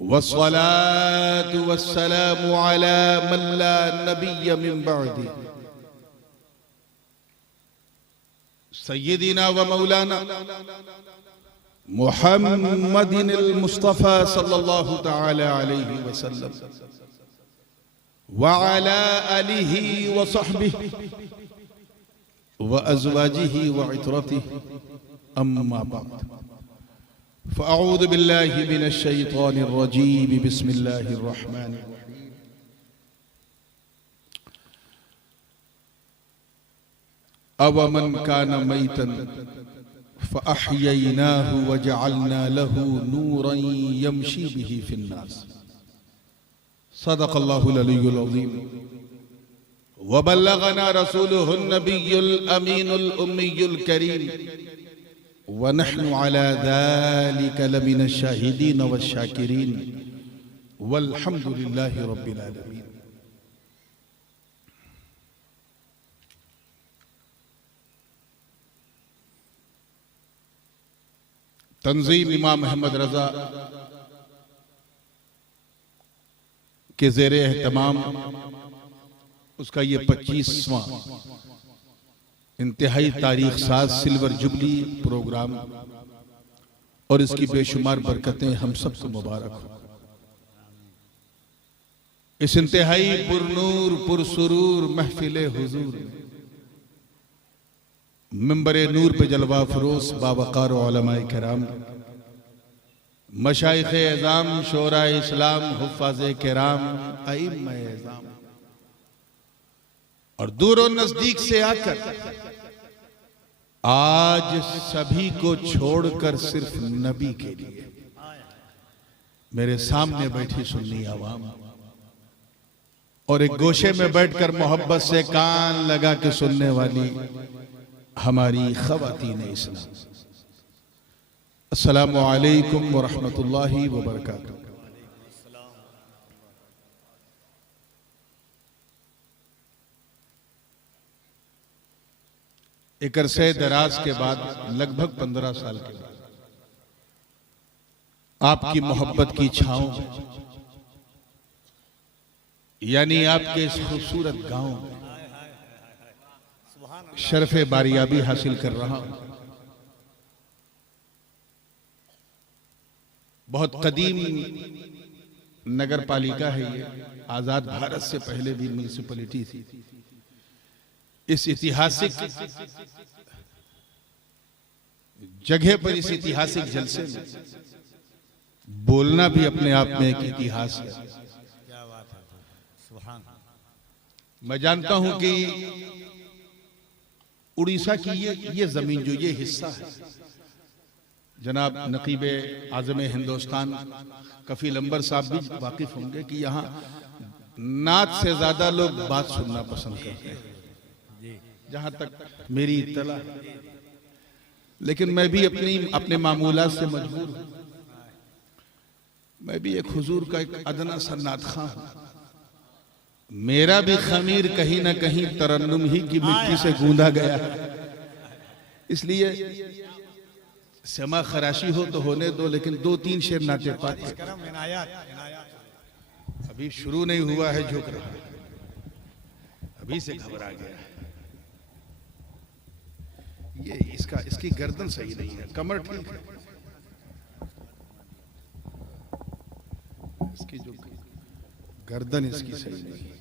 वस्सलातु वस्सलामु अला मन ला नबिय्य मिन बअदी सय्यदिना व मौलाना मुहम्मदिनिल मुस्तफा सल्लल्लाहु तआला अलैहि वसल्लम व अला आलिहि व सहबिहि व अज़वाजिहि व इतरतिहि अम्मा बाद फ़अऊज़ु बिल्लाहि मिनश शैतानिर रजीम बिस्मिल्लाहिर रहमानिर रहीम अवमन कान मैतन फ़अह्यैनाहु व जअलना लहू नूरन यमशी बिही फिन्नास सदक़ल्लाहुल अलियुल अज़ीम व बल्लगना रसूलुहुन नबियुल अमीनुल उम्मियुल करीम व नहनु अला ज़ालिका लमिनश शाहिदीन व शाकिरीन वल्हम्दुलिल्लाहि रब्बिल आलमीन। तंजीम इमाम अहमद रजा के ज़ेरे एहतमाम उसका ये 25वां इंतहाई तारीख साज सिल्वर जुबली प्रोग्राम और इसकी बेशुमार बरकतें हम सबको मुबारक हो। इस इंतहाई पुरनूर पुरसुरूर महफिले हुजूर मिंबरे नूर पे जलवा फरोज बावकार उलमाए किराम मशाइखे एज़ाम शोरा इस्लाम हुफ़ाज़े किराम अइम्माए एज़ाम और दूर और नजदीक से आकर आज सभी को छोड़कर सिर्फ नबी के लिए मेरे सामने बैठी सुन्नी आवाम और एक गोशे में बैठकर मोहब्बत से कान लगा के सुनने वाली हमारी ख़वातीन इस्लाम, अस्सलामु अलैकुम व रहमतुल्लाहि व बरकातुहू। एक अरसे दराज के बाद लगभग 15 साल के बाद आपकी मोहब्बत की छांव यानी आपके इस खूबसूरत गांव में शरफ़े बारियाबी हासिल कर रहा हूं। बहुत कदीम नगर पालिका है ये, आजाद भारत से पहले भी म्यूनिसिपैलिटी थी। इस ऐतिहासिक जगह पर इस ऐतिहासिक जलसे में बोलना भी अपने आप में एक इतिहास है। मैं जानता हूं कि उड़ीसा की ये जमीन जो ये हिस्सा है, जनाब नकीबे आज़म हिंदुस्तान कफील अंबर साहब भी वाकिफ होंगे कि यहाँ नात से ज्यादा लोग बात सुनना पसंद करते हैं, जहां तक मेरी इत्तला है। लेकिन मैं भी अपने मामूलात से मजबूर हूं। मैं भी एक हुजूर का एक अदना सा नातखा हूं। मेरा भी खमीर कहीं ना कहीं तरन्नुम ही की मिट्टी से गूंदा गया है। इसलिए समा खराशी हो तो होने दो, लेकिन 2-3 शेर नाते पाते। अभी शुरू नहीं हुआ है, झुक रहा है, अभी से घबरा गया है। ये इसकी गर्दन सही नहीं है, कमर ठीक है, इसकी जो गर्दन इसकी सही नहीं है।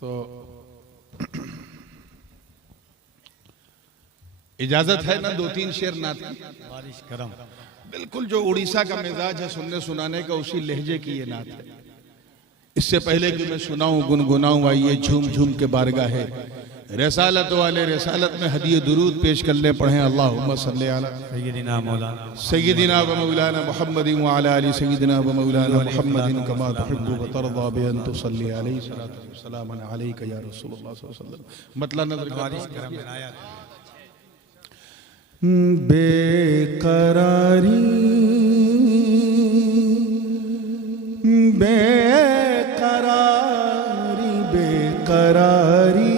तो इजाजत है ना 2-3 शेर नात की? बारिश करम। बिल्कुल जो उड़ीसा का मिजाज है सुनने सुनाने का, उसी लहजे की ये नात है। इससे पहले कि मैं सुनाऊं गुनगुनाऊं, आइए झूम झूम के बारगाह है रसालत वाले रसालत में हदिये दुरूद पेश करने पढ़े। अल्लाहुम्मा सल्ली अला सय्यिदिना व मौलाना मुहम्मदिन व अला आलि सय्यिदिना व मौलाना मुहम्मदिन कमा तुहिब्बु व तर्दा बि अन तुसल्ली अलैहि सलातु व सलाम अलैका या रसूलुल्लाह सल्लल्लाहु अलैहि वसल्लम। मतलब नजर बारिश करम में आया बेकरारी बेकरारी बेकरारी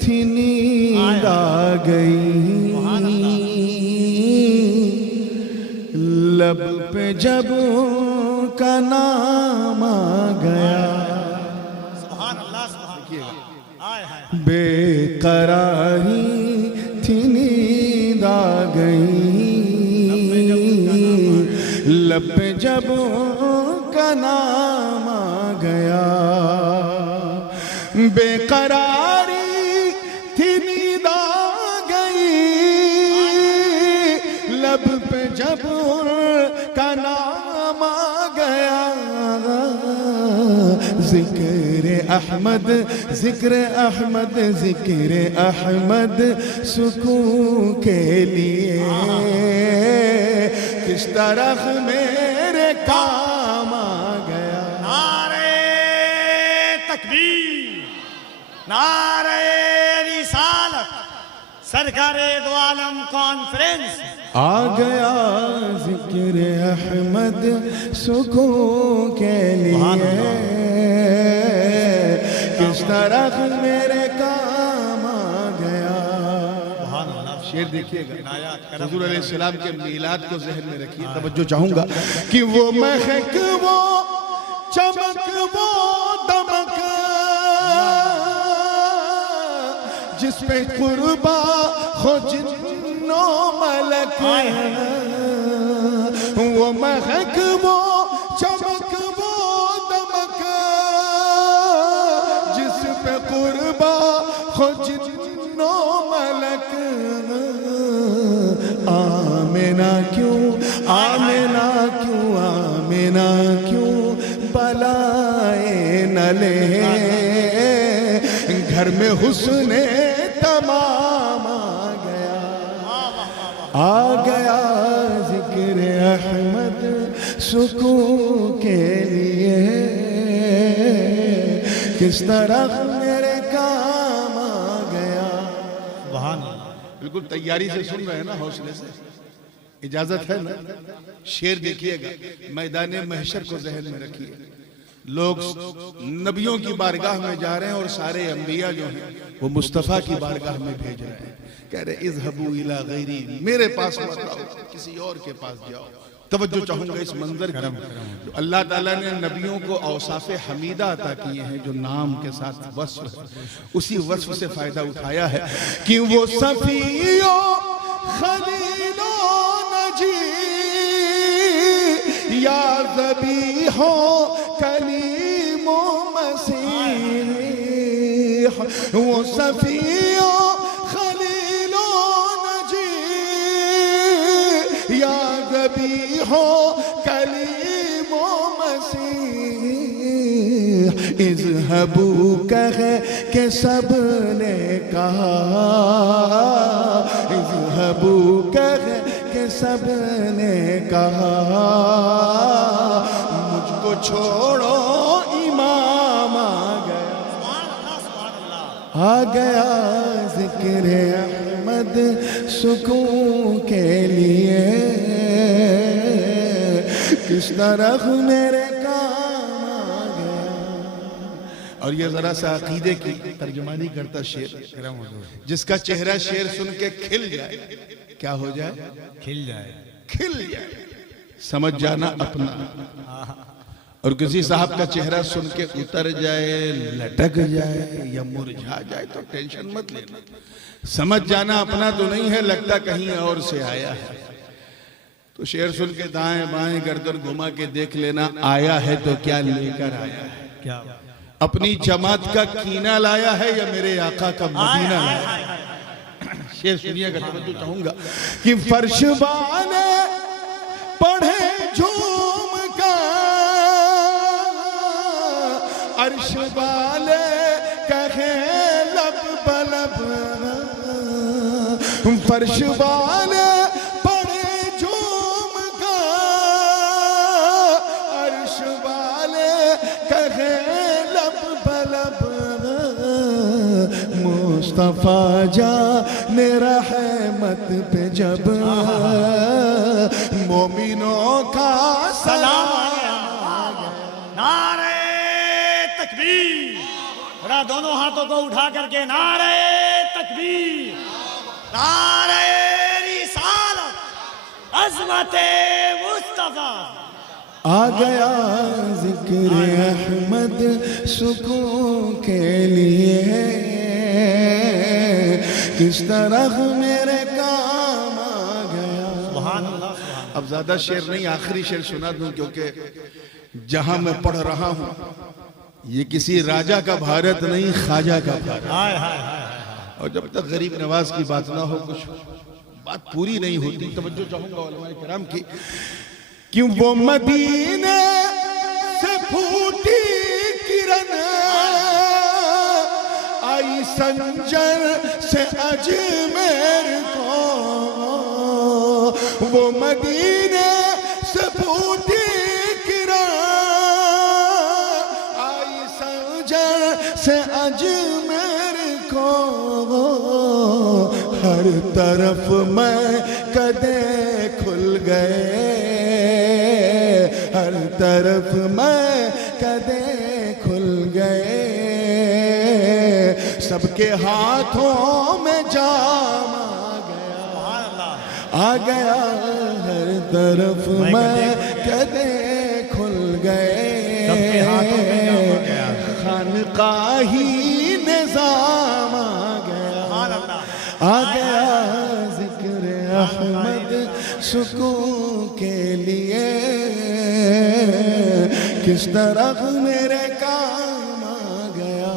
थी नींद आ गई लब पे जब का नाम आ गया, सुभान अल्लाह, सुभान, बेकरारी थी नींद आ गई, लब पे जब का नाम आ गया, बेकरारी थी नींद आ गई, लब पे जब का नाम आ गया, जिक्र अहमद जिक्र अहमद जिक्र अहमद सुकून के लिए किस तरह मेरे काम आ गया। नारे तकबीर, नारे रिसालत, सरकारे दो आलम कॉन्फ्रेंस आ गया, जिक्र अहमद सुकून के लिए किस तरह मेरे काम आ गया। शेर देखिएगा, हुजूर अलैहिस्सलाम के मीलाद को ज़हन में रखिए, तवज्जो चाहूंगा कि वो महक वो चमक वो दमक जिस पे कुर्बा हो जिन्नो मलक, वो महक वो चमक वो दमक जिस पे कुर्बा हो जिन्नो मलक, आमिना क्यों आमिना क्यों आमिना क्यों बलाए न ले, घर में हुस्ने तमाम आ गया, जिक्र अहमद सुकून के लिए किस तरह मेरे काम आ गया। बिल्कुल तैयारी से सुन रहे हैं ना, हौसले से, इजाजत है ना। शेर देखिएगा, मैदान महशर को जहन में रखिए, लोग नबियों की बारगाह में जा रहे हैं और सारे अंबिया जो हैं वो मुस्तफ़ा की बारगाह में भेज रहे हैं, कह रहे इज़हबू इला गैरी, मेरे पास मत आओ, किसी और के पास जाओ। तवज्जो चाहूंगा इस मंजर की, जो अल्लाह ताला ने नबियों को औसाफ़े हमीदा अता किए हैं, जो नाम के साथ वस्फ है, उसी वस्फ से फायदा उठाया है कि वो सफियो खलीलो नजी या ज़बी हो कलीमो मसीह, वो सफियो खलीलो नजी या ज़बी हो कलीमो मसीह, इज़हबू कहे के सब ने कहा, इज़हबू कहे के सब ने कहा, मुझको छोड़ो इमाम आ गया, जिक्र अहमद सुकून के लिए किस तरह मेरे काम आ गया। और ये जरा सा अकीदे की तर्जुमानी करता शेर, जिसका चेहरा शेर सुन के खिल जाए, क्या हो जाए? खिल जाए, खिल जाए, समझ जाना अपना। और किसी साहब का चेहरा सुन के उतर जाए, लटक जाए या मुरझा जाए तो टेंशन मत लेना, समझ जाना अपना तो नहीं है, लगता कहीं और से आया है। तो शेर सुन के दाएं बाएं गर्दन घुमा के देख लेना, आया है तो क्या लेकर आया है, क्या अपनी जमात का कीना लाया है या मेरे आका का मदीना लाया है। शेर सुनिएगा, तवज्जो चाहूंगा कि फर्श वाले पढ़े झूम का, अर्श वाले कहे लब बलब, फर्श वाले पढ़े झूम का, अर्श वाले कहे लब बलब, मुस्तफा जाने रहमत पे जब मोमिनों का सलाम आ गया। नारे तकबीर, जरा दोनों हाथों को उठा करके नारे तकबीर, नारे रिसालत, अज़मते मुस्तफा। आजाद। आ गया जिक्र अहमद सुकून के लिए, किस तरह मेरे काम आ गया। सुभान अल्लाह, सुभान। अब ज्यादा शेर नहीं, आखिरी शेर सुना दूं, क्योंकि जहां मैं पढ़ रहा हूं ये किसी राजा का भारत नहीं, ख्वाजा का भारत। हाय हाय हाय। और जब तक गरीब नवाज की बात ना हो, कुछ बात पूरी नहीं होती। तवज्जो चाहूंगा उलमाए किराम की, क्यों वो मदीने से फूटी किरण आई संजर से अजमेर को, वो मदीने से फूटी किरण आई संजर से अजमेर को, हर तरफ मैं कदे खुल गए, हर तरफ मैं कदे खुल गए, सबके हाथों में जाम सुभान अल्लाह। आ गया, हर तरफ मैं कदे खुल गए, सबके हाथों में जाम आ गया, खानकाही निजाम आ गया। सुभान अल्लाह। आ गया जिक्र अहमद सुकून के लिए, किस तरह मेरे काम आ गया।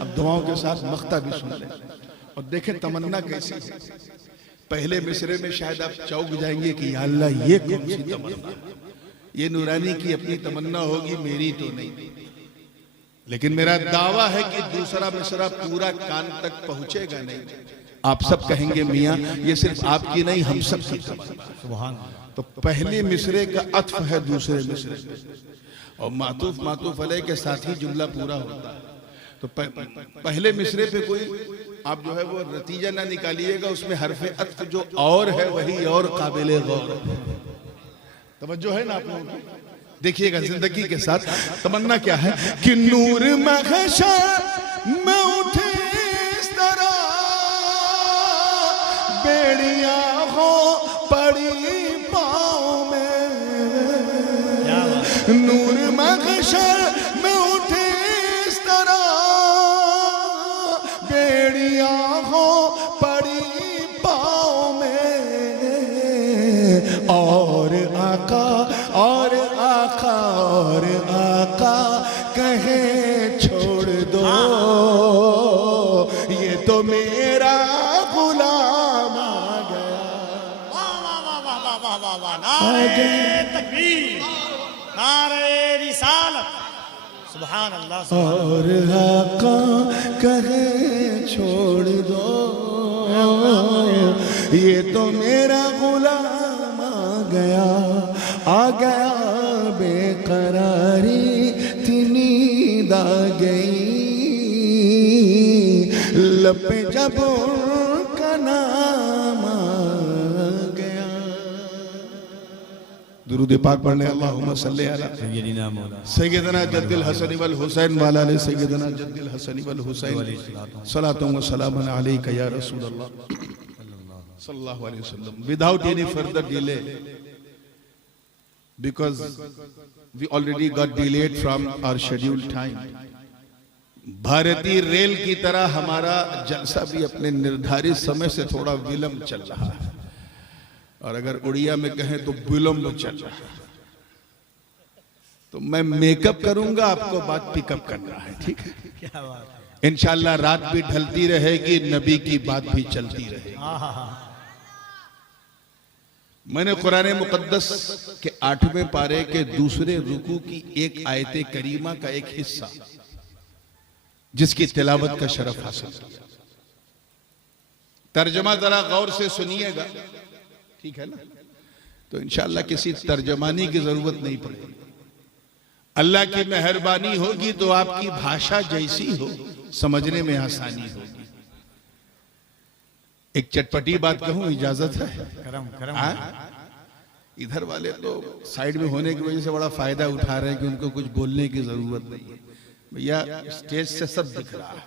अब दुआओं के साथ मख्ता भी सुन लें और देखें तमन्ना कैसी है। पहले मिसरे में शायद आप चौंक जाएंगे कि या अल्लाह ये कौन सी तमन्ना, ये नूरानी की अपनी तमन्ना होगी, मेरी तो नहीं। लेकिन मेरा दावा है कि दूसरा मिसरा पूरा कान तक पहुंचेगा नहीं। आप सब कहेंगे मियां ये सिर्फ आपकी नहीं, हम सब की तमन्ना। सुभान। तो पहले मिसरे का अत्फ है दूसरे मिसरे पे, और मातूफ मातूफ अलैह के साथ ही जुमला पूरा होता है। तो पहले मिसरे पे कोई आप जो है वो नतीजा ना निकालिएगा, उसमें हरफ अत्फ जो और है वही और काबिल गौर। तवज्जो है ना आप लोगों की? देखिएगा जिंदगी के साथ तमन्ना क्या है कि नूर महशर में उठे इस तरह, बेड़ियां हो पड़ी पाँव में, नूर महशर में उठे इस तरह, बेड़ियां हो पड़ी पाँव में, और आका और आका और आका कहे छोड़ दो, ये तो मेरा गुलाम आ गया। वाह वाह वाह वाह वाह वाह वाह वाह। नारे तकबीर, नारे रिसालत। सुभान अल्लाह, सुभान और आका कहे छोड़ दो, ये तो मेरा गुलाम आ गया बेकरारी थी नींद आ गई, लब पे जब उनका नाम आ गया। दुरूद पाक पढ़ने अल्लाहुम्मा सल्ली अला सय्यदिना मौलाना सैयदना जद्दिल हसन वल हुसैन वाला अलैहि सैयदना जद्दिल हसन वल हुसैन सलातु व सलामुन अलैका या रसूल अल्लाह सल्लल्लाहु अलैहि वसल्लम। Without any further delay, because we already got delayed from our scheduled time, भारतीय रेल की तरह हमारा जलसा भी अपने निर्धारित समय से थोड़ा विलंब चल रहा है, और अगर उड़िया में कहें तो विलंब चल रहा है। तो मैं मेकअप करूंगा, आपको बात पिकअप करना है, ठीक है? क्या बात है। इंशाल्लाह रात भी ढलती रहेगी, नबी की बात भी चलती रहेगी। मैंने कुरान मुकद्दस के 8वें पारे के दूसरे रुकू की एक आयत करीमा का एक हिस्सा जिसकी तिलावत का शरफ हासिल किया। तर्जमा जरा गौर से सुनिएगा, ठीक है ना? तो इंशाअल्लाह किसी तर्जमानी की जरूरत नहीं पड़ेगी। अल्लाह की मेहरबानी होगी तो आपकी भाषा जैसी हो समझने में आसानी होगी। एक चटपटी बात कहूं, इजाजत है? करम करम। इधर वाले तो साइड में होने की वजह से बड़ा फायदा उठा रहे हैं कि उनको कुछ बोलने की जरूरत नहीं है। भैया स्टेज से सब दिख रहा है।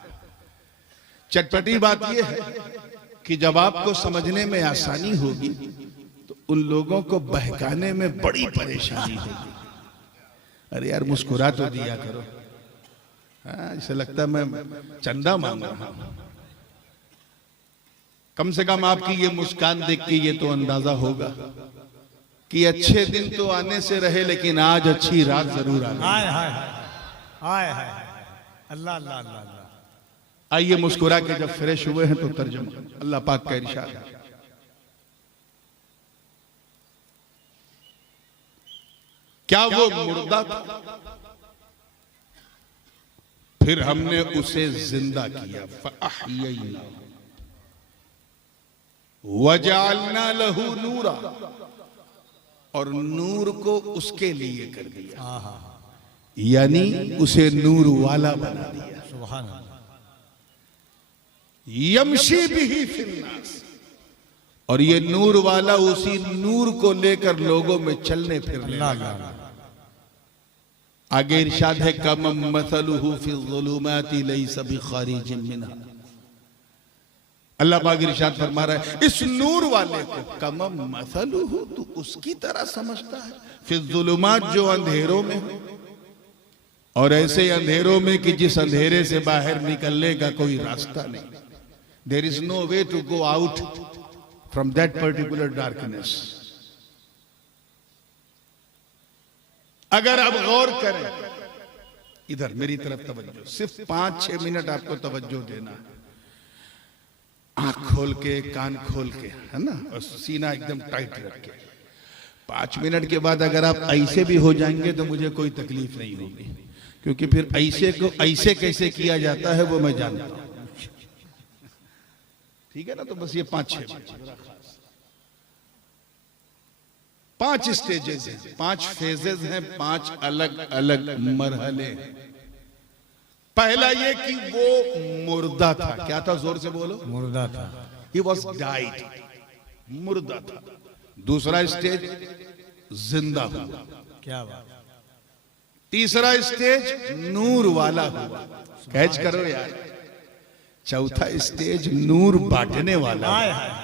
चटपटी बात यह है कि जब आपको समझने में आसानी होगी तो उन लोगों को बहकाने में बड़ी परेशानी होगी। अरे यार मुस्कुरा तो दिया करो। हाँ, ऐसे लगता है मैं चंदा मांग रहा हूं। कम से कम आपकी ये मुस्कान देख के ये तो अंदाजा होगा कि अच्छे दिन तो आने से रहे, लेकिन आज अच्छी रात जरूर आ गई। हाय हाय हाय हाय अल्लाह अल्लाह अल्लाह अल्लाह। आइए मुस्कुरा के जब फ्रेश हुए हैं तो तर्जुमा अल्लाह पाक का इरशाद है, क्या वो मुर्दा था, फिर हमने उसे जिंदा किया, फ़अह्यैना वजअलना लहू नूरा, और नूर को उसके लिए कर दिया, यानी उसे नूर वाला बना दिया। सुभान अल्लाह। यमशी बिही फिन्नास, और ये नूर वाला उसी नूर को लेकर लोगों में चलने फिरने लगा। आगे इरशाद है कम मसलुहु फी ज़ुलुमाति लैसा बिखारिजिन मिनहा। अल्लाह पाक इरशाद फरमा रहा है इस नूर वाले को कम मसलुहु, तू उसकी तरह समझता है, फी ज़ुलुमात जो अंधेरों में हो, और ऐसे अंधेरों में कि जिस अंधेरे से बाहर निकलने का कोई रास्ता नहीं। There is no way to go out from that particular darkness. अगर आप गौर करें, इधर मेरी तरफ तवज्जो, सिर्फ 5-6 मिनट आपको तवज्जो देना है, आंख खोल के कान खोल के, है ना, और सीना एकदम टाइट रख के। 5 मिनट के बाद अगर आप ऐसे भी हो जाएंगे तो मुझे कोई तकलीफ नहीं होगी, क्योंकि फिर ऐसे को ऐसे कैसे किया जाता है वो मैं जानता हूं। ठीक है ना, तो बस ये 5-6 मिनट, 5 स्टेजेस हैं, 5 फेजेस हैं, 5 अलग अलग मरहले हैं। पहला ये कि वो मुर्दा था। क्या था, जोर से बोलो। मुर्दा था। ही वॉज डाइड, मुर्दा था। दूसरा स्टेज जिंदा हुआ। क्या बात। तीसरा स्टेज नूर वाला हुआ, कैच करो यार। चौथा स्टेज नूर बांटने वाला, हाय हाय।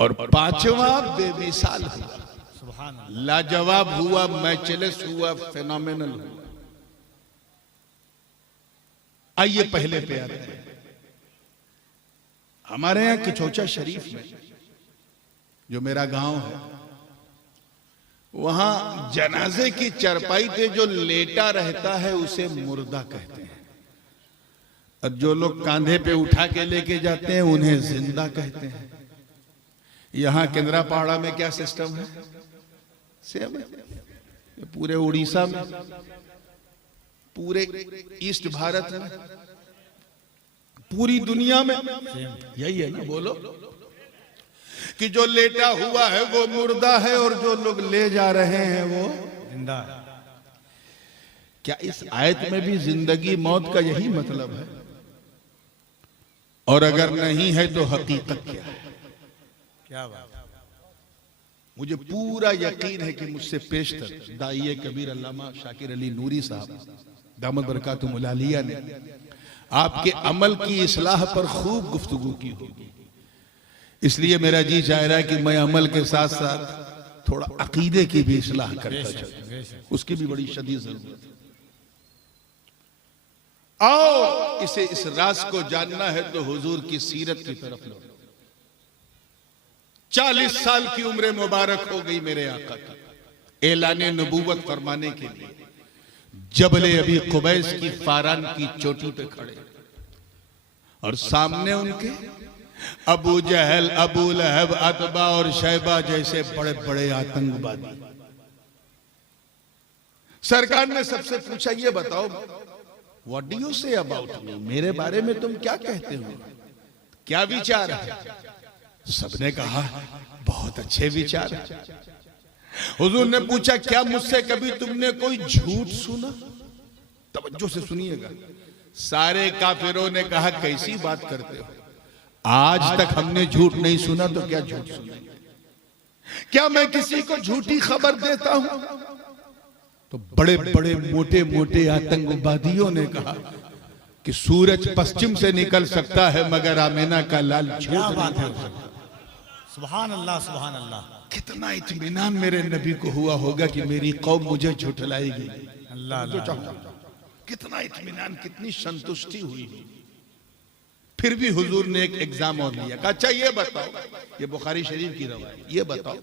और 5वां बेमिसाल हुआ, सुभान अल्लाह। लाजवाब हुआ, मैचलेस हुआ, फेनोमेनल हुआ। आइए पहले पे आते हैं। हमारे यहां किचौचा शरीफ में, जो मेरा गांव है, वहां जनाजे की चरपाई पे जो लेटा रहता है उसे मुर्दा कहते हैं, और जो लोग कांधे पे उठा के लेके जाते हैं उन्हें जिंदा कहते हैं। यहां केंद्रापाड़ा में क्या सिस्टम है, सेम है। पूरे उड़ीसा में, पूरे ईस्ट भारत में, पूरी दुनिया में यही है ना। बोलो कि जो लेटा हुआ है वो मुर्दा है, और जो लोग ले जा रहे हैं वो जिंदा। क्या इस आयत में भी जिंदगी मौत का यही मतलब है? और अगर नहीं है तो हकीकत क्या है? क्या बात। मुझे पूरा यकीन है कि मुझसे पेशतर दाइए कबीर अल्लामा शाकिर अली नूरी साहब दामद बरकातुहुल आलिया ने आपके अमल की इस्लाह पर खूब गुफ्तगू की होगी। इसलिए मेरा जी चाह रहा है कि मैं अमल के साथ साथ थोड़ा अकीदे की भी इस्लाह करता चलूं, उसकी भी बड़ी शदीद जरूरत है। आओ इसे इस राज को जानना है तो हुजूर की सीरत की तरफ लो। 40 साल की उम्र मुबारक हो गई मेरे आका की ऐलाने नबूवत फरमाने के लिए जबले अभी कुबैस की फारान की चोटी पे खड़े, और सामने उनके अबू जहल, अबू लहब, अतबा और शैबा जैसे बड़े बड़े आतंकवादी। सरकार ने सबसे पूछा, ये बताओ what do you say about me, मेरे बारे में तुम क्या कहते हो, क्या विचार है? सबने कहा बहुत अच्छे विचार है। हुजूर ने पूछा, क्या मुझसे कभी तुमने कोई झूठ सुना? तवज्जो से सुनिएगा। सारे काफिरों ने कहा कैसी बात करते हो, आज तक हमने झूठ नहीं सुना, तो क्या झूठ सुना? क्या मैं किसी को झूठी खबर देता हूं? तो बड़े बड़े मोटे मोटे आतंकवादियों ने कहा कि सूरज पश्चिम से निकल सकता है मगर आमिना का लाल झूठ नहीं बोल सकता। सुभान अल्लाह सुभान अल्लाह। कितना इत्मीनान मेरे नबी को हुआ होगा कि मेरी कौम मुझे झुठलाएगी। अल्लाह जो चाहो, कितना इत्मीनान, कितनी संतुष्टि हुई। फिर भी हुजूर ने एक एग्जाम और लिया, कहा अच्छा ये बताओ, ये बुखारी शरीफ की रवायत, ये बताओ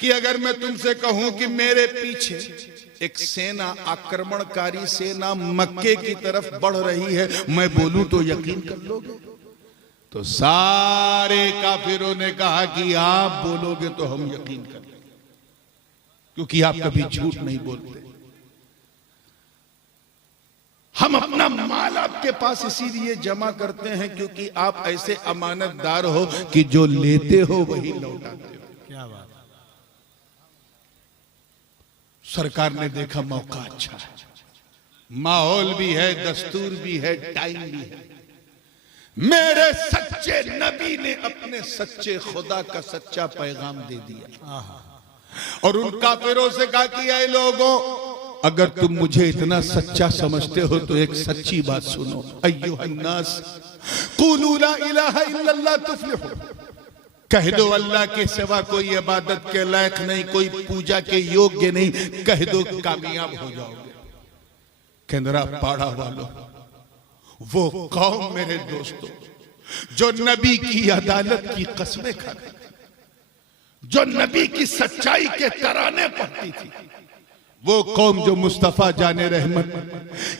कि अगर मैं तुमसे कहूं कि मेरे पीछे एक सेना, आक्रमणकारी सेना मक्के की तरफ बढ़ रही है, मैं बोलूं तो यकीन कर लोगे? तो सारे काफिरों ने कहा कि आप बोलोगे तो हम यकीन कर लेंगे, क्योंकि आप कभी झूठ नहीं बोलते। हम अपना माल आपके पास इसीलिए जमा करते हैं क्योंकि आप ऐसे अमानतदार हो कि जो लेते हो वही लौटाते हो। क्या बात। सरकार ने देखा मौका अच्छा है, माहौल भी है, दस्तूर भी है, टाइम भी है। मेरे सच्चे नबी ने अपने सच्चे खुदा का सच्चा पैगाम दे दिया और उन काफिरों से कहा कि ऐ लोगों, अगर तुम मुझे इतना सच्चा समझते हो तो एक सच्ची बात सुनो। अय्युहन्नास क़ूलू ला इलाहा इल्लल्लाह तुफ्लिहू, कह दो अल्लाह के सिवा कोई इबादत के लायक नहीं, कोई पूजा के योग्य नहीं, कह दो कामयाब हो जाओगे। केंद्रा पाड़ा वालों, वो कौम मेरे दोस्तों जो नबी की अदालत की कसमें खाती, जो नबी की सच्चाई के तराने पढ़ती थी, वो कौम जो मुस्तफा जाने रहमत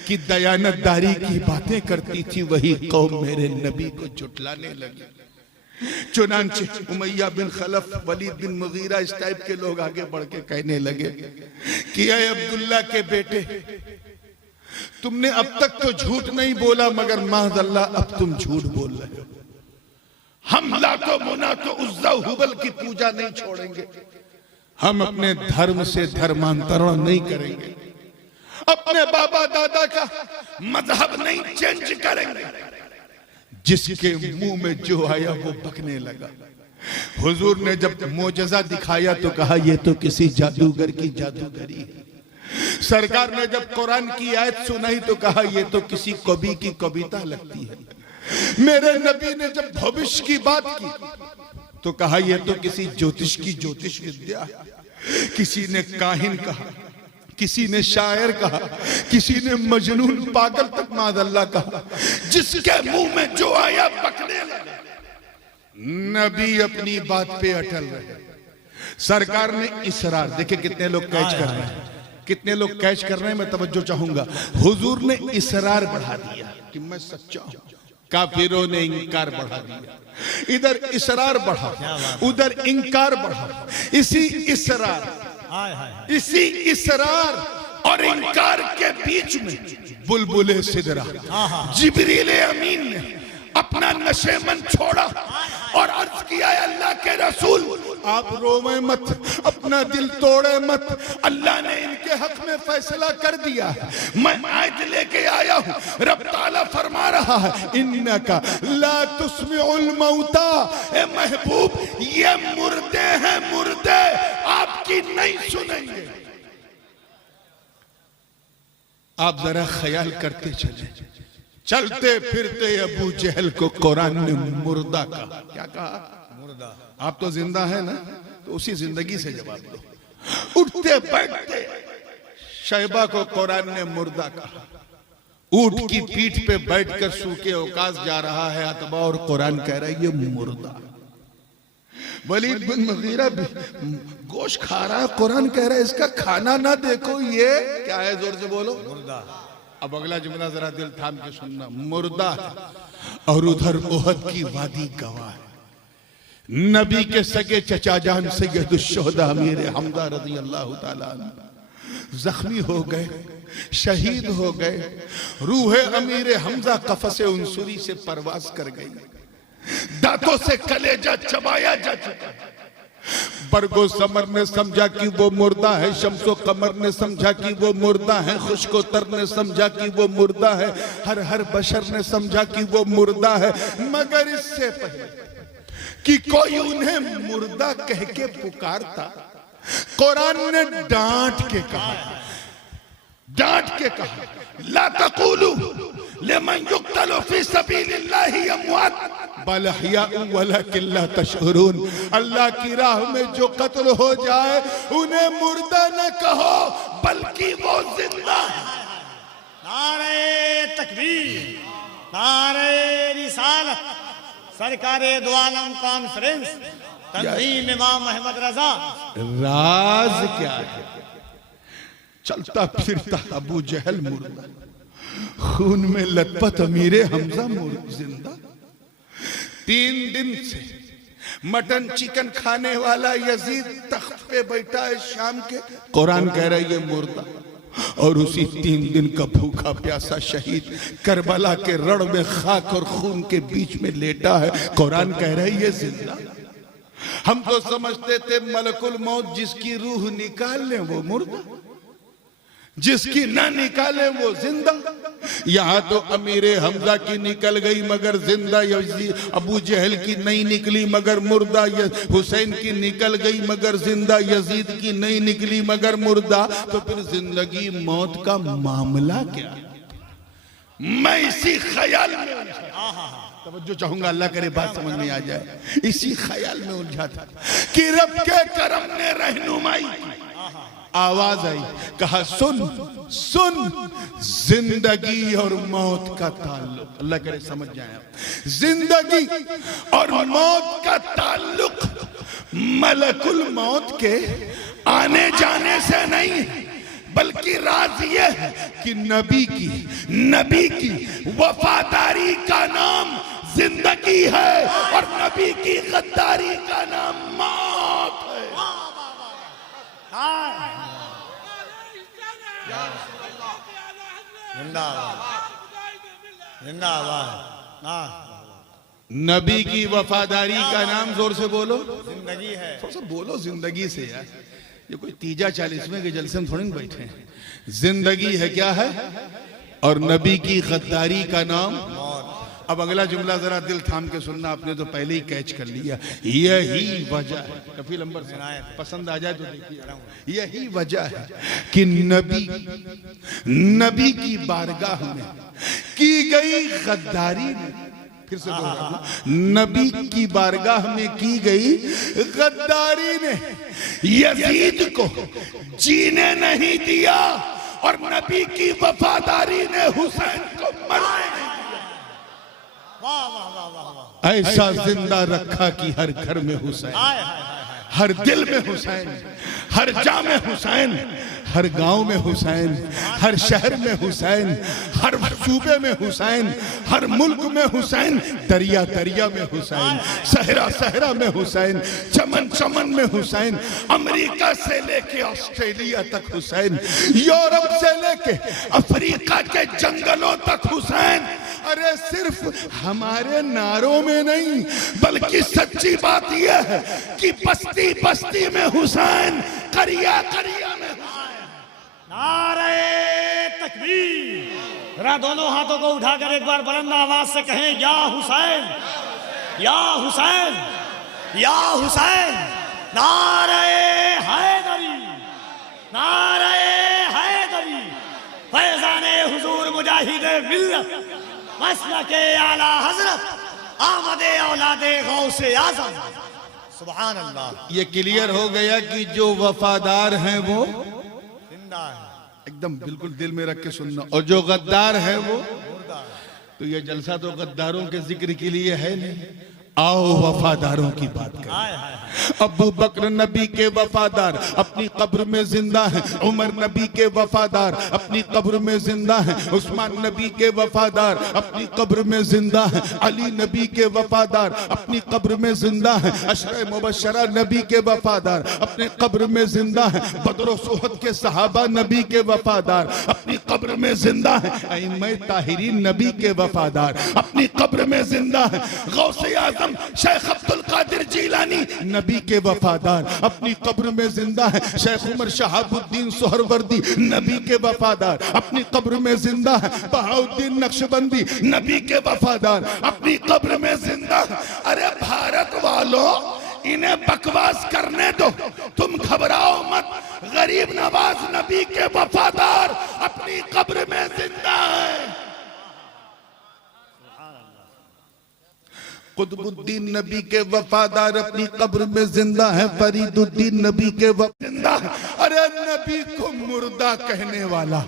की दयानतदारी की बातें करती थी, वही कौम मेरे नबी को झुठलाने लगी। चुनांचे उमैया बिन खलफ, वलीद बिन मुगीरा, इस टाइप के लोग आगे बढ़ के कहने लगे कि ऐ अब्दुल्ला के बेटे, तुमने अब तक तो झूठ नहीं बोला, मगर माज़अल्लाह अब तुम झूठ बोल रहे हो। हम लातो मुनातो उज़्ज़ा हुबल की पूजा नहीं छोड़ेंगे, हम अपने धर्म से धर्मांतरण नहीं करेंगे, अपने बाबा दादा का मजहब नहीं चेंज करेंगे। जिसके मुंह में जो आया वो बकने लगा। हुजूर ने जब मोजज़ा दिखाया तो कहा ये तो किसी जादूगर की जादूगरी है। सरकार ने जब कुरान की आयत सुनाई तो कहा ये तो किसी कवि की कविता लगती है। मेरे नबी ने जब भविष्य की बात की तो कहा ये तो किसी ज्योतिष की ज्योतिष विद्या है। किसी ने काहिन कहा, किसी ने शायर कहा, किसी ने मजनून पागल तक माज़अल्लाह कहा। जिसके मुंह में जो आया बकने लगा। नबी अपनी बात पे अटल रहे। सरकार ने इसरार, देखिए कितने लोग कैच कर रहे हैं, कितने लोग कैच कर रहे हैं, मैं तवज्जो चाहूंगा। हुजूर ने इसरार बढ़ा दिया कि मैं सच्चा हूं, काफिरों ने इंकार बढ़ा दिया। इधर इसरार बढ़ा, उधर इंकार बढ़ा। इसी इसरार और इंकार के बीच में बुलबुले सिदरा जिब्रील अमीन ने अपना नशेमन छोड़ा और अर्ज किया अल्लाह के रसूल आप रोवे मत, अपना दिल तोड़े मत, अल्लाह ने इनके हक में फैसला कर दिया है। मैं आयत लेके आया हूँ, रब ताला फरमा रहा है इन्नका ला तुस्मिउल मौता, ए महबूब ये मुर्दे हैं, मुर्दे आपकी नहीं सुनेंगे। आप जरा ख्याल करते चले, चलते फिरते अबू जहल को कुरान ने मुर्दा कहा। क्या कहा? मुर्दा। आप तो जिंदा है ना, तो उसी जिंदगी से जवाब दो। उठते बैठते शैबा को कुरान ने मुर्दा कहा। ऊंट की पीठ पे बैठकर सूखे औकास जा रहा है अतबा और कुरान कह रहा है ये मुर्दा। वलीद बिन मुगीरा भी गोश्त खा रहा है, कुरान कह रहा है इसका खाना ना देखो, ये क्या है, जोर से बोलो, मुर्दा। अब अगला जुमला जरा दिल थाम के सुनना, मुर्दा है और उधर ओहद की वादी गवाह है। नबी के सगे चचा जान सैयदुश शुहदा अमीर हमजा रज़ी अल्लाह ताला अन्हु जख्मी हो गए, शहीद हो गए। रूह अमीर हमजा कफसे उनसुरी से परवास कर गई, दांतों से कलेजा चबाया जा चुका। बरगो समर ने समझा कि वो मुर्दा है, शम्सो कमर ने समझा कि वो मुर्दा है, खुशकोतर ने समझा कि वो मुर्दा है, हर बशर ने समझा कि वो मुर्दा है। मगर इससे पहले कि कोई उन्हें मुर्दा कह के पुकारता, कुरान ने डांट के कहा ला तक़ूलू लिमन युक़्तलु फी सबीलिल्लाहि अमवात बल अहयाउ वलाकिन ला तशउरून। अल्लाह की राह में जो कत्ल हो जाए उन्हें मुर्दा न कहो बल्कि वो जिंदा है। नारे तकबीर, नारे रिसालत, सरकारे दो आलम कॉन्फ्रेंस, तंजीम इमाम अहमद रजा। राज क्या है? चलता फिरता अबू जहल मुर्दा, खून में लथपथ अमीरे हमजा जिंदा। 3 दिन से मटन चिकन खाने वाला यजीद तख्त पे बैठा है शाम के, कुरान कह रहा है ये मुर्दा। और उसी 3 दिन का भूखा प्यासा शहीद करबला के रण में खाक और खून के बीच में लेटा है, कुरान कह रहा है ये जिंदा। हम तो समझते थे मलकुल मौत जिसकी रूह निकाल ले वो मुर्दा, जिसकी ना निकाले वो जिंदा। यहाँ तो अमीरे हमजा की निकल गई मगर जिंदा, अबू जहल की नहीं निकली मगर मुर्दा, हुसैन की निकल गई मगर जिंदा, यजीद की नहीं निकली मगर मुर्दा। तो फिर जिंदगी मौत का मामला क्या? मैं इसी ख्याल में तवज्जो चाहूंगा, अल्लाह करे बात समझ में आ जाए। इसी ख्याल में उलझा था कि रब के करम ने रहनुमाई की। आवाज आई, कहा सुन सुन, जिंदगी और मौत का ताल्लुक, अल्लाह करे समझ जाए, जिंदगी और मौत का ताल्लुक मलकुल मौत के आने जाने से नहीं, बल्कि राज ये है कि नबी की वफादारी का नाम जिंदगी है और नबी की गद्दारी का नाम मौत है। नबी की वफादारी का नाम जोर से बोलो जिंदगी है। थोड़ा सा बोलो जिंदगी से यार, ये कोई 30-40वें के जलसे में थोड़ी ना बैठे हैं। जिंदगी है क्या है? और नबी की गद्दारी का नाम। अब अगला जुमला जरा दिल थाम के सुनना, आपने तो पहले ही कैच कर लिया। यही वजह है, कफील अंबर से पसंद आ जाए तो देखिए, यही वजह है कि नबी की बारगाह में की गई गद्दारी ने, फिर से नबी की बारगाह में की गई गद्दारी ने यजीद को जीने नहीं दिया और नबी की वफादारी ने हुसैन को मरने नहीं दिया। ऐसा जिंदा रखा कि हर घर में हुसैन, हर दिल में हुसैन, हर जा में हुसैन, हर गांव में हुसैन, हर शहर में हुसैन, हर सूबे में हुसैन, हर मुल्क में हुसैन, दरिया दरिया में हुसैन, सहरा सहरा में हुसैन, चमन चमन में हुसैन, अमेरिका से लेके ऑस्ट्रेलिया तक हुसैन, यूरोप से लेके अफ्रीका के जंगलों तक हुसैन। अरे सिर्फ हमारे नारों में नहीं, बल्कि सच्ची बात यह है कि बस्ती बस्ती में हुसैन, करिया करिया में हुसैन। नारे तकबीर, जरा दोनों हाथों को उठाकर एक बार बुलंद आवाज से कहें, या हुसैन, या हुसैन, या हुसैन। नारे हैदरी, नारे हैदरी, फैजाने हुजूर मुजाहिदे मिल्लत, मसलके आला हजरत, आमदे औलादे गौसे आज़म। सुभान अल्लाह। ये क्लियर हो गया कि जो वफादार हैं वो एकदम बिल्कुल दिल में रख के सुनना, और जो गद्दार है वो। तो ये जलसा तो गद्दारों के जिक्र के लिए है नहीं, आओ वफादारों की बात करें। अबू बकर नबी के वफादार अपनी कब्र में जिंदा है, उमर नबी के वफादार अपनी कब्र में जिंदा है, उस्मान नबी के वफादार अपनी कब्र में जिंदा है, अली नबी के वफादार अपनी कब्र में जिंदा है, अशरे मुबशरा नबी के वफादार अपने कब्र में जिंदा है, बदर सोहद के सहाबा नबी के वफादार अपनी कब्र में जिंदा है, अइम्मा ताहिरीन नबी के वफादार अपनी कब्र में जिंदा है, गौसे आज़म शेख अब्दुल कादिर जीलानी नबी के वफादार अपनी कब्र में जिंदा है, शेख उमर शहाबुद्दीन सोहरवर्दी नबी के वफादार अपनी कब्र में जिंदा है, बहाउद्दीन नक्शबंदी नबी के वफादार अपनी कब्र में जिंदा है। अरे भारत वालों, इन्हें बकवास करने दो, तुम घबराओ मत। गरीब नवाज नबी के वफादार अपनी कब्र में जिंदा है। कुतुबुद्दीन नबी के वफादार अपनी कब्र में जिंदा है, फरीदुद्दीन नबी के जिंदा। अरे नबी को मुर्दा कहने वाला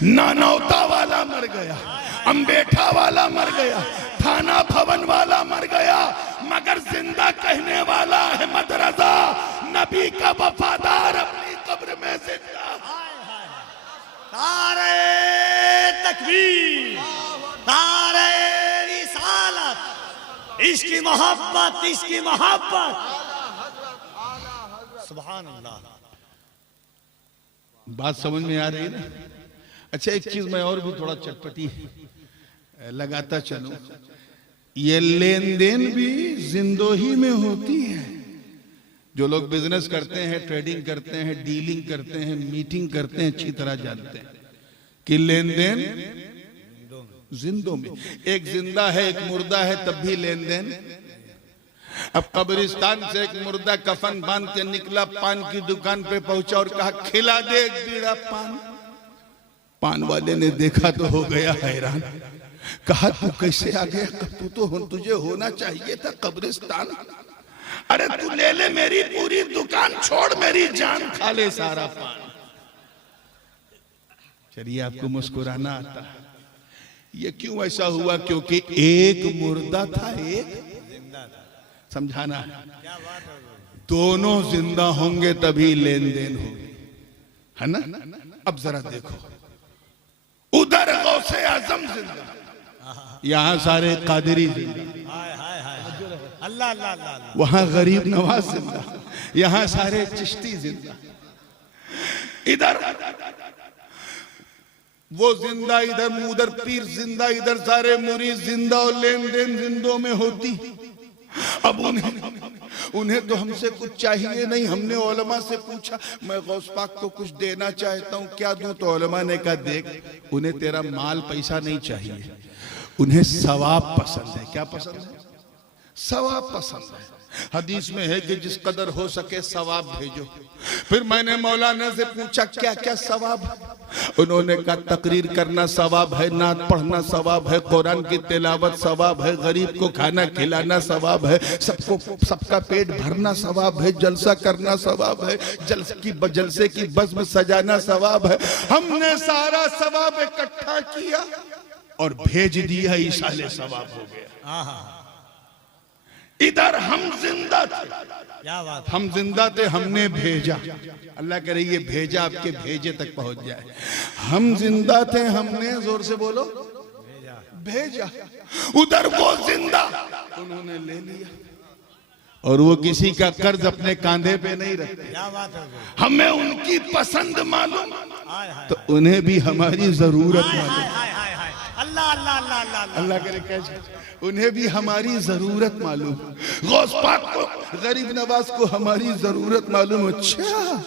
नानौता वाला मर गया, अंबेठा वाला मर गया, थाना भवन वाला मर गया, मगर जिंदा कहने वाला अहमद रजा नबी का वफादार अपनी कब्र में जिंदा। नारे तकबीर, नारे रिसालत, इसकी मोहब्बत, इसकी मोहब्बत। सुभान अल्लाह। बात समझ में आ रही है ना? अच्छा, एक चीज मैं और भी थोड़ा चटपटी लगाता चलूं, ये लेन देन भी जिंदोही में होती है। जो लोग बिजनेस करते हैं, ट्रेडिंग करते हैं, डीलिंग करते हैं, मीटिंग करते हैं, अच्छी तरह जानते हैं कि लेन देन जिंदों में। एक जिंदा है, एक मुर्दा है, तब भी लेन देन। अब कब्रिस्तान से एक मुर्दा कफन बांध के निकला, पान की दुकान पे पहुंचा और कहा खिला दे एक बीड़ा पान। पान वाले ने देखा तो हो गया हैरान, कहा तू कैसे आ गया? तू तो तुझे होना चाहिए था कब्रिस्तान। अरे तू ले ले मेरी पूरी दुकान, छोड़ मेरी जान, खा ले सारा पान। चलिए, आपको मुस्कुराना आता है। ये क्यों ऐसा हुआ? क्योंकि एक मुर्दा था, एक जिंदा था। समझाना है, दोनों जिंदा होंगे तभी लेन देन होगी, है ना? अब जरा देखो, उधर गौसे आजम जिंदा, यहाँ सारे कादरी जिंदा, अल्लाह अल्लाह अल्लाह, वहां गरीब नवाज जिंदा, यहाँ सारे चिश्ती जिंदा। इधर वो जिंदा, इधर पीर जिंदा, इधर सारे मुरीद जिंदा, और लेन देन जिंदों में होती। अब उन्हें तो हमसे कुछ चाहिए नहीं। हमने उलमा से पूछा, मैं गौस पाक को कुछ देना चाहता हूँ, क्या दूं? तो उलमा ने कहा देख, उन्हें तेरा माल पैसा नहीं चाहिए, उन्हें सवाब पसंद है। क्या पसंद है? सवाब पसंद है। हदीस में है कि जिस कदर हो सके सवाब भेजो। फिर मैंने मौलाना से पूछा क्या क्या सवाब? उन्होंने कहा तकरीर करना सवाब है, नात पढ़ना सवाब है, कुरान की तिलावत सवाब है, गरीब को खाना खिलाना सवाब है, सबका पेट भरना सवाब है, जलसा करना सवाब है, जलसे की बज़्म सजाना सवाब है। हमने सारा सवाब इकट्ठा किया और भेज दिया, इशाले सवाब हो गया। इधर हम जिंदा थे, क्या बात, हम जिंदा थे, हमने भेजा। अल्लाह करे ये भेजा आपके भेजे तक पहुंच जाए। हम जिंदा थे, हमने, जोर से बोलो, भेजा। उधर वो जिंदा, उन्होंने ले लिया। और वो किसी का कर्ज अपने कांधे पे नहीं रखते। क्या बात है? हमें उनकी पसंद मालूम तो उन्हें भी हमारी जरूरत मालूम। अल्लाह अल्लाह अल्लाह अल्लाह अल्लाह करे कैसे, उन्हें भी हमारी जरूरत मालूम। गौस पाक को, गरीब नवाज को हमारी जरूरत मालूम। अच्छा,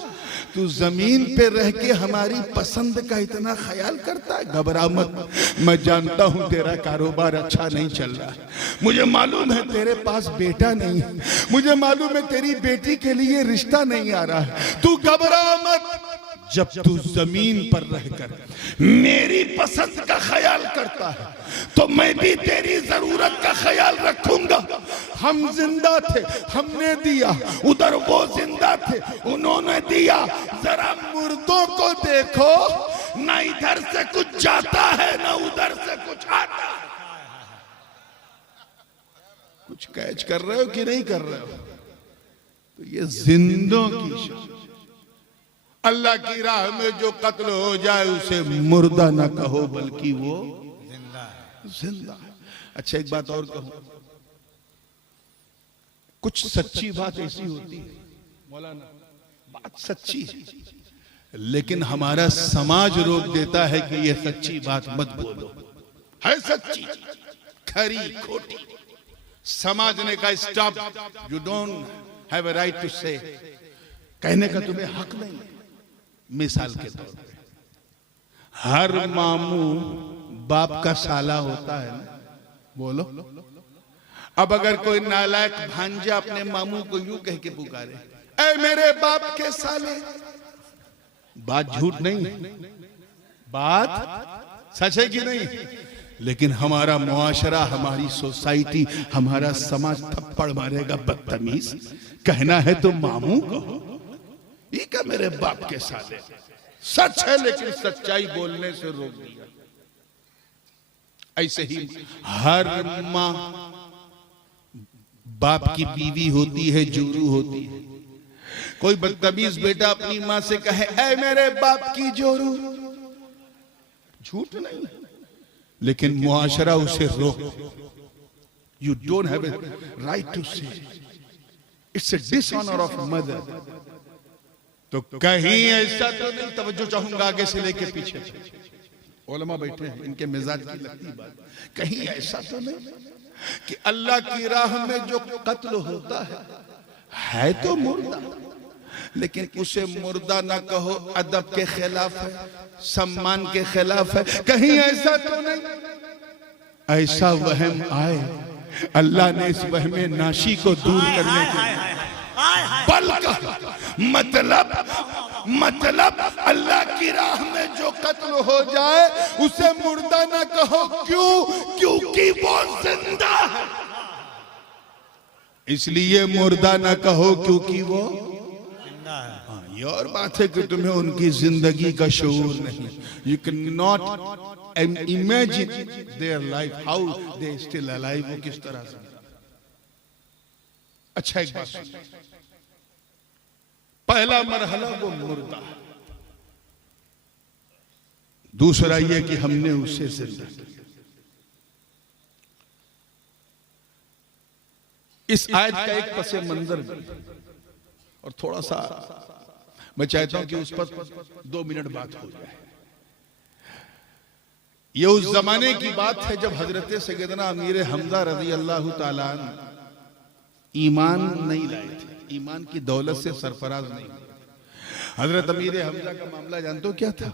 तू जमीन पे रह के हमारी पसंद का इतना ख्याल करता है? घबरा मत, मैं जानता हूं तेरा कारोबार अच्छा नहीं चल रहा, मुझे मालूम है तेरे पास बेटा नहीं है, मुझे मालूम है तेरी बेटी के लिए रिश्ता नहीं आ रहा है, तू घबरा मत। जब तू जमीन पर रहकर मेरी पसंद का ख्याल करता है तो मैं भी तेरी जरूरत का ख्याल रखूंगा। हम जिंदा थे, हमने दिया। उधर वो जिंदा थे, उन्होंने दिया। जरा मुर्दों को देखो, ना इधर से कुछ जाता है ना उधर से कुछ आता है। कुछ कैच कर रहे हो कि नहीं कर रहे हो? तो ये जिंदों की शान। अल्लाह की राह में जो कत्ल हो जाए उसे मुर्दा ना कहो, बल्कि वो जिंदा है। अच्छा, एक बात और कहूं, कुछ सच्ची बात ऐसी होती है मौलाना, बात सच्ची है, लेकिन हमारा समाज रोक देता है कि ये सच्ची बात मत बोलो। है सच्ची, खरी खोटी, समाज ने कहा stop, you don't have a right to say, कहने का तुम्हें हक नहीं है। मिसाल के तौर पे, हर मामू बाप का साला होता है ना, बोलो। अब अगर कोई नालायक भांजा अपने मामू को यूं कह के पुकारे, ऐ मेरे बाप के साले, बात झूठ नहीं, बात सच है कि नहीं? लेकिन हमारा मुआशरा, हमारी सोसाइटी, हमारा समाज थप्पड़ मारेगा, बदतमीज कहना है तो मामू कहो। ये क्या मेरे बाप के साले, सच है लेकिन सच्चाई बोलने से रोक दिया। ऐसे ही हर माँ बाप की बीवी होती है, जोरू होती है। कोई बदतमीज बेटा अपनी माँ से कहे ऐ मेरे बाप की जोरू, झूठ नहीं, लेकिन मुआशरा उसे रोक। You don't have a right to say, it's a dishonour of mother. तो कहीं ऐसा तो नहीं, तवज्जो चाहूंगा आगे से लेके पीछे, उलमा बैठे हैं, इनके मिजाज की लगती बात, कहीं ऐसा तो नहीं कि अल्लाह की राह में जो कत्ल होता है तो मुर्दा, लेकिन उसे मुर्दा ना कहो, अदब के खिलाफ है, सम्मान के खिलाफ है। कहीं ऐसा तो नहीं ऐसा वहम आए, अल्लाह ने इस वहम नाशी को दूर करने के मतलब अल्लाह की राह में जो कत्ल हो जाए उसे मुर्दा ना कहो। क्यों? क्योंकि वो जिंदा है, इसलिए मुर्दा ना कहो क्योंकि वो जिंदा है। ये और बात है कि तुम्हें उनकी जिंदगी का शऊर नहीं। You can not imagine their life, how they still alive, वो किस तरह से। अच्छा एक बात, पहला मरहला वो मुर्दा, दूसरा ये कि हमने उसे जिंदा किया। इस आयत का एक पसे मंजर और थोड़ा सा मैं चाहता हूं कि उस पर 2 मिनट बात हो जाए। ये उस जमाने की बात है जब हजरत सैयदना अमीर हमजा रज़ी अल्लाह तआला अन्हु ईमान नहीं लाए थे, ईमान की दौलत से सरफराज नहीं। हजरत अमीर हमजा का मामला जानते हो क्या था?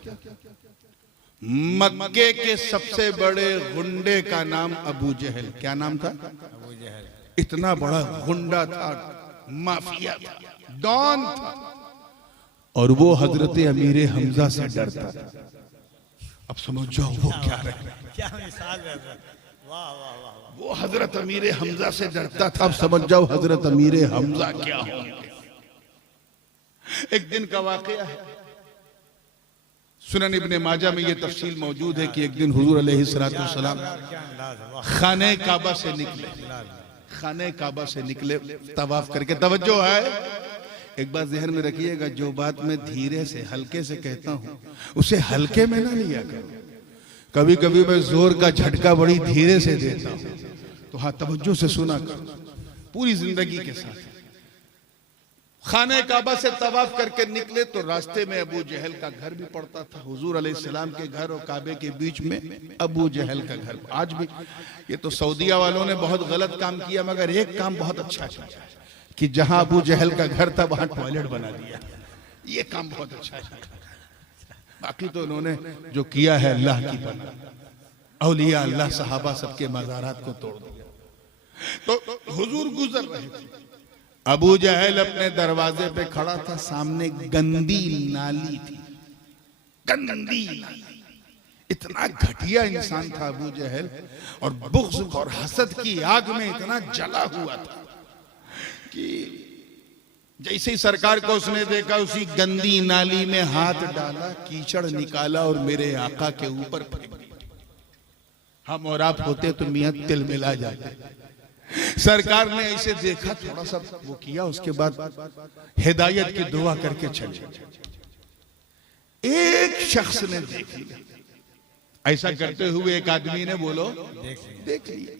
मक्के के सबसे बड़े गुंडे का नाम अबू जहल। क्या नाम था? अबू जहल। इतना बड़ा गुंडा था, माफिया था, डॉन था, और वो हजरत अमीर हमजा से डरता था। अब समझ जाओ वो क्या रहे, क्या मिसाल है। वाह वाह वाह, वो हजरत अमीर हमजा से डरता था। अब समझ जाओ हजरत अमीर हमजा क्या होंगे। एक दिन का वाकया है, सुनन इब्ने माजा में ये तफसील मौजूद है कि एक दिन हुजूर अलैहिस्सलातु वस्सलाम खाने काबा से निकले, खाने काबा से निकले तवाफ करके। तवज्जो है, एक बात ज़हन में रखिएगा, जो बात मैं धीरे से हल्के से कहता हूं उसे हल्के में ना लिया करो। कभी कभी मैं जोर का झटका बड़ी धीरे से देता हूं, तो हाँ तवज्जो से सुना करो पूरी जिंदगी के साथ। खाने काबा से तवाफ करके निकले तो रास्ते में अबू जहल का घर भी पड़ता था। हुजूर अलैहिस्सलाम के घर और काबे के बीच में अबू जहल का घर। आज भी ये तो सऊदिया वालों ने बहुत गलत काम किया, मगर एक काम बहुत अच्छा किया कि जहां अबू जहल का घर था वहां टॉयलेट बना दिया। ये काम बहुत अच्छा है। बाकी तो उन्होंने जो किया है अल्लाह की बना, औलिया अल्लाह सहाबा सबके मज़ारात को तोड़ दिया। तो हुजूर गुजर रहे थे, अबू जहल अपने दरवाजे पे खड़ा था, सामने गंदी नाली थी, गंदी नाली। इतना घटिया इंसान था अबू जहल, और बुग़्ज़ और हसद की आग में इतना जला हुआ था कि जैसे ही सरकार को उसने देखा, उसी गंदी नाली में हाथ डाला, कीचड़ निकाला और मेरे आका के ऊपर फेंक दिया। हम और आप होते तो मियां तिल मिला जाते। सरकार ने ऐसे देखा, थोड़ा सा वो किया, उसके बाद हिदायत की दुआ करके चले। एक शख्स ने देख लिया, ऐसा करते हुए एक आदमी ने बोलो देख लिया।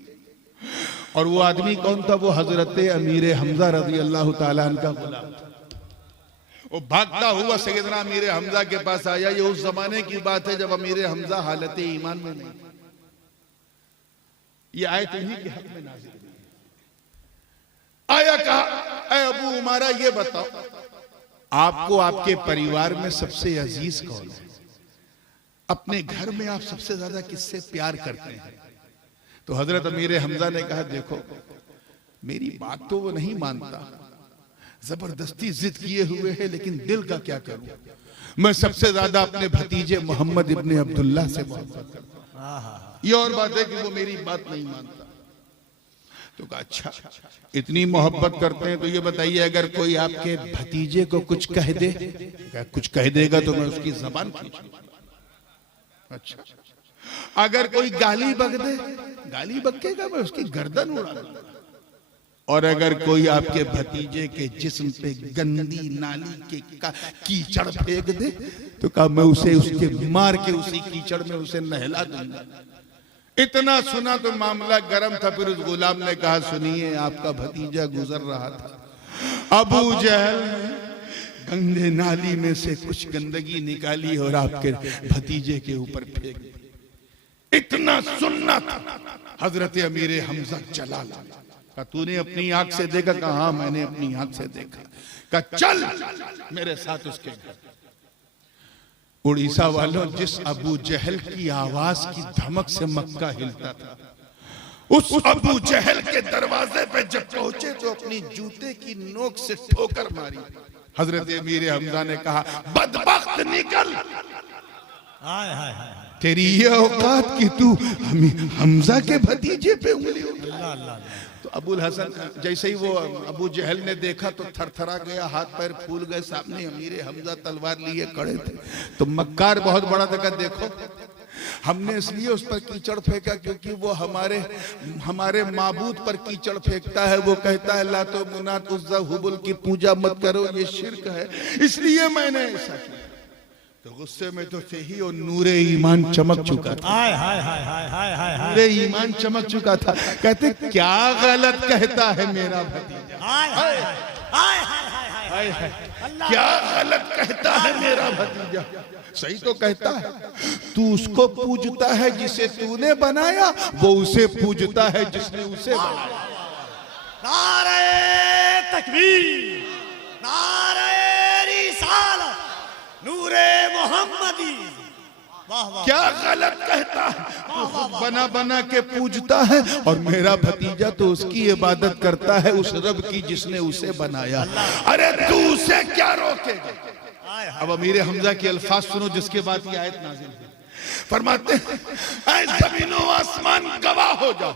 और वो आदमी कौन था? वो हजरत अमीर हमजा रज़ी अल्लाह तआला अन्हु का गुलाम था। वो भागता हुआ सैयदना अमीर हमजा के पास आया। ये उस जमाने की बात है जब अमीर हमजा हालत ईमान में नहीं। ये आयत इन्हीं के हक में नाज़िल हुई। आया कहा, ऐ अबू उमारा ये बताओ, आपको आपके परिवार में सबसे अजीज कौन है? अपने घर में आप सबसे ज्यादा किससे प्यार करते हैं? तो हजरत अमीर हमजा ने कहा, देखो मेरी बात तो वो नहीं मानता, जबरदस्ती जिद किए हुए है, लेकिन दिल का क्या करूं? मैं सबसे ज्यादा अपने भतीजे मोहम्मद इब्ने अब्दुल्लाह से मोहब्बत करता हूं। ये और बात है कि वो मेरी बात नहीं मानता। तो कहा अच्छा, इतनी मोहब्बत करते हैं तो ये बताइए, अगर कोई आपके भतीजे को कुछ कह दे, कुछ कह देगा तो मैं उसकी जबान खींचूंगा। अच्छा, अगर कोई गाली बक दे, गाली बकेगा, मैं उसकी गर्दन उड़ा दूंगा। और अगर कोई आपके भतीजे के जिस्म पे गंदी नाली के कीचड़ फेंक दे तो कहा मैं उसे उसके मार के उसी कीचड़ में उसे नहला दूंगा। इतना सुना तो मामला गर्म था। फिर उस गुलाम ने कहा सुनिए, आपका भतीजा गुजर रहा था, अबू जहल गंदे नाली में से कुछ गंदगी निकाली और आपके भतीजे के ऊपर फेंक दी। इतना सुनना था। हजरत अमीर हमजा चला ला, कहा तूने अपनी आंख से देखा? कहा हाँ मैंने अपनी आंख से देखा। कहा चल मेरे साथ उसके घर। उड़ीसा वालों, जिस अबू जहल की आवाज की धमक से मक्का हिलता था, उस अबू जहल के दरवाजे पे जब पहुंचे तो अपनी जूते की नोक से ठोकर मारी। हजरत अमीर हमजा ने कहा बदबख्त निकल, हाय हाय हाय, तेरी ये औकात कि तू हमजा के भतीजे पे उंगली उठा। अल्लाह अल्लाह। तो अबुल हसन जैसे ही वो अबू जहल ने देखा तो थरथरा गया, हाथ पैर फूल गए। सामने अमीर हमजा तलवार लिए खड़े थे। तो मक्कार बहुत बड़ा था। देखो हमने इसलिए उस पर कीचड़ फेंका क्योंकि वो हमारे माबूद पर कीचड़ फेंकता है। वो कहता है ला तो मुनात उज़्ज़ा हुबुल की पूजा मत करो, ये शिर्क है, इसलिए मैंने ऐसा किया। तो गुस्से में तो थे ही और नूरे ईमान चमक चुका था। हाय हाय हाय हाय हाय हाय हाय, नूरे ईमान चमक चुका था। कहते क्या गलत कहता है मेरा भतीजा, हाय हाय हाय हाय हाय हाय हाय, क्या गलत कहता है मेरा भतीजा। सही तो कहता है, तू उसको पूजता है जिसे तूने बनाया, वो उसे पूजता है जिसने उसे बनाया। नारे तकबीर, नारे रिसालत, नूरे मोहम्मदी। वाह वाह, क्या गलत कहता है, तू खुद बना बना के पूजता है और मेरा भतीजा तो उसकी इबादत करता है उस रब की जिसने उसे बनाया। अरे तू उसे क्या रोकेगा। अब अमीर हमजा के अल्फाज सुनो जिसके बाद ये आयत नाज़िल हुई। फरमाते हैं ऐ ज़मीनो आसमान गवाह हो जाओ,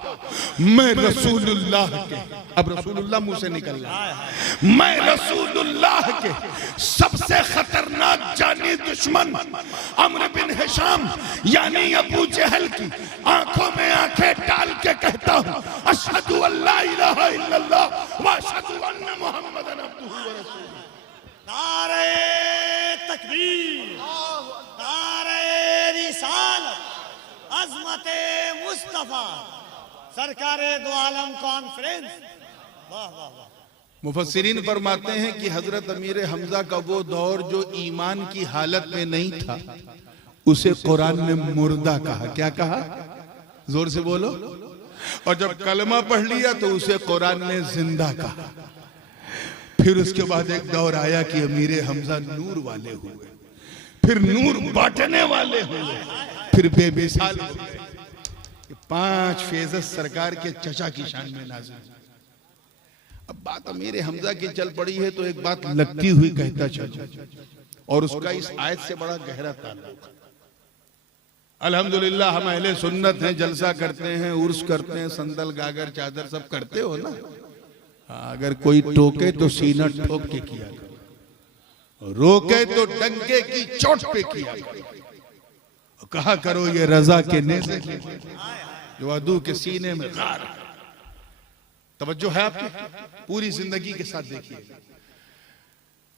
मैं रसूलुल्लाह के, अब रसूलुल्लाह मुंह से निकल रहा है, मैं रसूलुल्लाह के सबसे खतरनाक जानी दुश्मन अम्र बिन हिशाम यानी अबू जहल की आंखों में आंखें डाल के कहता हूं अशहदु अल्ला इलाहा इल्लल्लाह व अशहदु अन्ना मुहम्मदन अब्दुहु व रसूलुहु। नारे तकबीर, नारे रिसालत, अज़मते मुस्तफा, सरकारे दो आलम कॉन्फ्रेंस। वाह वाह वाह। मुफस्सिरीन फरमाते हैं कि हजरत अमीर हमजा का वो दौर जो ईमान की हालत में नहीं था, उसे कुरान में मुर्दा कहा। क्या कहा, जोर से बोलो। और जब कलमा पढ़ लिया तो उसे कुरान ने जिंदा कहा। फिर उसके बाद एक दौर आया कि अमीर हमजा नूर वाले हुए, फिर नूर बांटने वाले हुए, फिर बेमिसाल हो गए। 5 फेज़ सरकार के चचा की शान में नाज़िल। अब बात अमीर हमजा की चल पड़ी है तो एक बात लगती हुई कहता चलो, और उसका इस आयत से बड़ा गहरा ताल्लुक। अल्हम्दुलिल्लाह हम अहले सुन्नत हैं, जलसा करते हैं, उर्स करते हैं, संदल गागर चादर सब करते हो ना। अगर कोई टोके तो सीना ठोक के किया करो, रोके तो डंके की चोट पे किया करो। कहा करो ये रजा के नेज़े जो अदू के सीने में गार है। तवज्जो है आपकी, पूरी जिंदगी के साथ देखिए।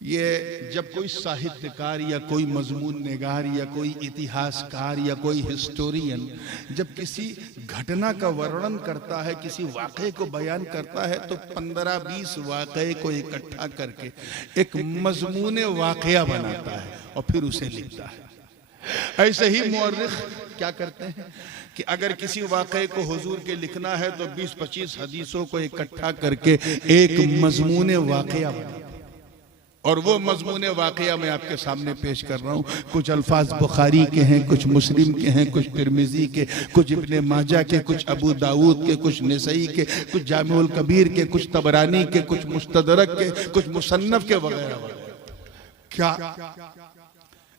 ये जब कोई साहित्यकार या कोई मजमून निगार या कोई इतिहासकार या कोई हिस्टोरियन जब किसी घटना का वर्णन करता है, किसी वाक़े को बयान करता है, तो 15-20 वाक़े को इकट्ठा करके एक मजमून वाक़या बनाता है और फिर उसे लिखता है। ऐसे ही मुअर्रिख क्या करते हैं कि अगर किसी वाक़े को हुजूर के लिखना है तो 20-25 हदीसों को इकट्ठा करके एक मजमून वाक़या बनाता है। और वो मजमून वाक़या मैं आपके सामने पेश कर रहा हूँ। कुछ अल्फाज बुखारी के हैं, कुछ मुस्लिम के हैं, कुछ तिरमिज़ी के, कुछ इब्ने माजा के, कुछ अबू दाऊद के, कुछ नसई के, कुछ जामिउल कबीर के, कुछ तबरानी के, कुछ मुस्तदरक के, कुछ मुसन्नफ के वगैरह। क्या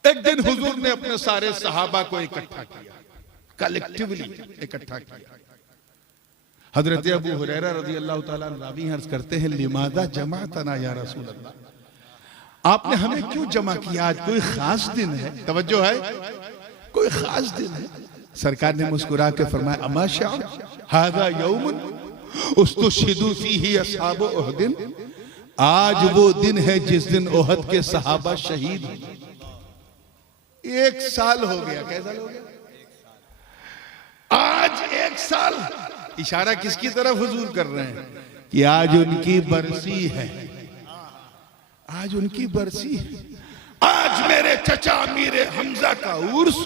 एक दिन हुजूर ने अपने सारे सहाबा को इकट्ठा किया कलेक्टिवली इकट्ठा किया। हजरत अबू हुरैरा रज़ी अल्लाह ताला अन्हु रावी अर्ज करते हैं, लिमादा जमातना या रसूल अल्लाह, आपने हमें क्यों जमा किया? आज कोई खास दिन है? तवज्जो है, कोई खास दिन है? सरकार ने मुस्कुरा के फरमाया, अमा शाह हादा यौमुन उस्तुशहिदू फीही अस्हाबु उहदिन, आज वो दिन है जिस दिन ओहद के सहाबा शहीद हुए। 1 साल हो गया। कैसा हो गया? आज 1 साल। इशारा किसकी तरफ हुजूर कर रहे हैं कि आज उनकी बरसी है, आज उनकी बरसी है, आज मेरे चचा अमीर हमजा का उर्स।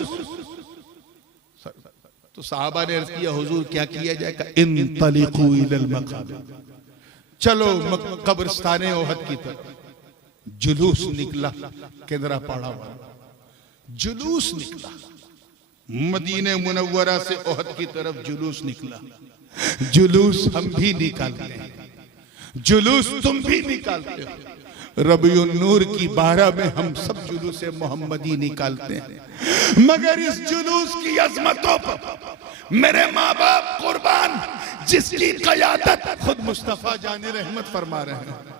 तो साहबा ने अर्ज किया, हुजूर क्या किया जाएगा? इंतलिकू इलल मकाबिर, चलो कब्रिस्ताने ओहद की तरफ। जुलूस निकला, केंद्रापाड़ा वाला जुलूस निकला, मदीने मुनव्वरा से ओहद की तरफ जुलूस निकला। जुलूस हम भी निकालते हैं, जुलूस तुम भी निकालते हो। रबीउन नूर की 12 में हम सब जुलूस मोहम्मदी निकालते हैं, मगर इस जुलूस की अजमतों पर मेरे माँ बाप कुर्बान, जिसकी क़यादत खुद मुस्तफा जाने रहमत फरमा रहे हैं।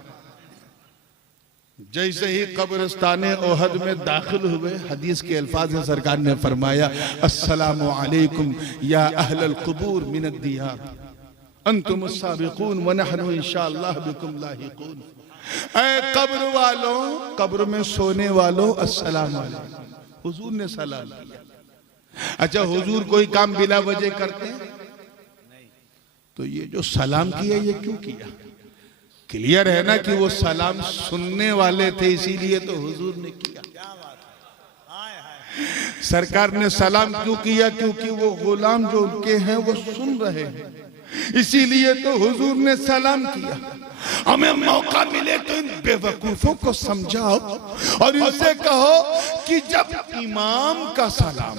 जैसे ही कब्रिस्ताने ओहद में दाखिल हुए, हदीस के अल्फाज में सरकार ने फरमाया, अस्सलामु अलैकुम या अहलल कुबूर मिनद दियार अंतुमुस साबिकून व नहनु इंशाअल्लाह बिकुम लाहिकून। ऐ कब्र वालों, कब्र में सोने वालों, अस्सलाम अलैकुम। हुजूर ने सलाम किया। अच्छा, हुजूर कोई काम बिला वजह करते हैं? तो ये जो सलाम किया, ये क्यों किया? क्लियर है ना कि वो सलाम सुनने वाले थे, इसीलिए तो हुजूर ने किया। सरकार ने सलाम क्यों किया? क्योंकि वो गुलाम जो उनके हैं वो सुन रहे हैं, इसीलिए तो हुजूर ने सलाम किया। हमें मौका मिले तो इन बेवकूफों को समझाओ और इनसे कहो कि जब इमाम का सलाम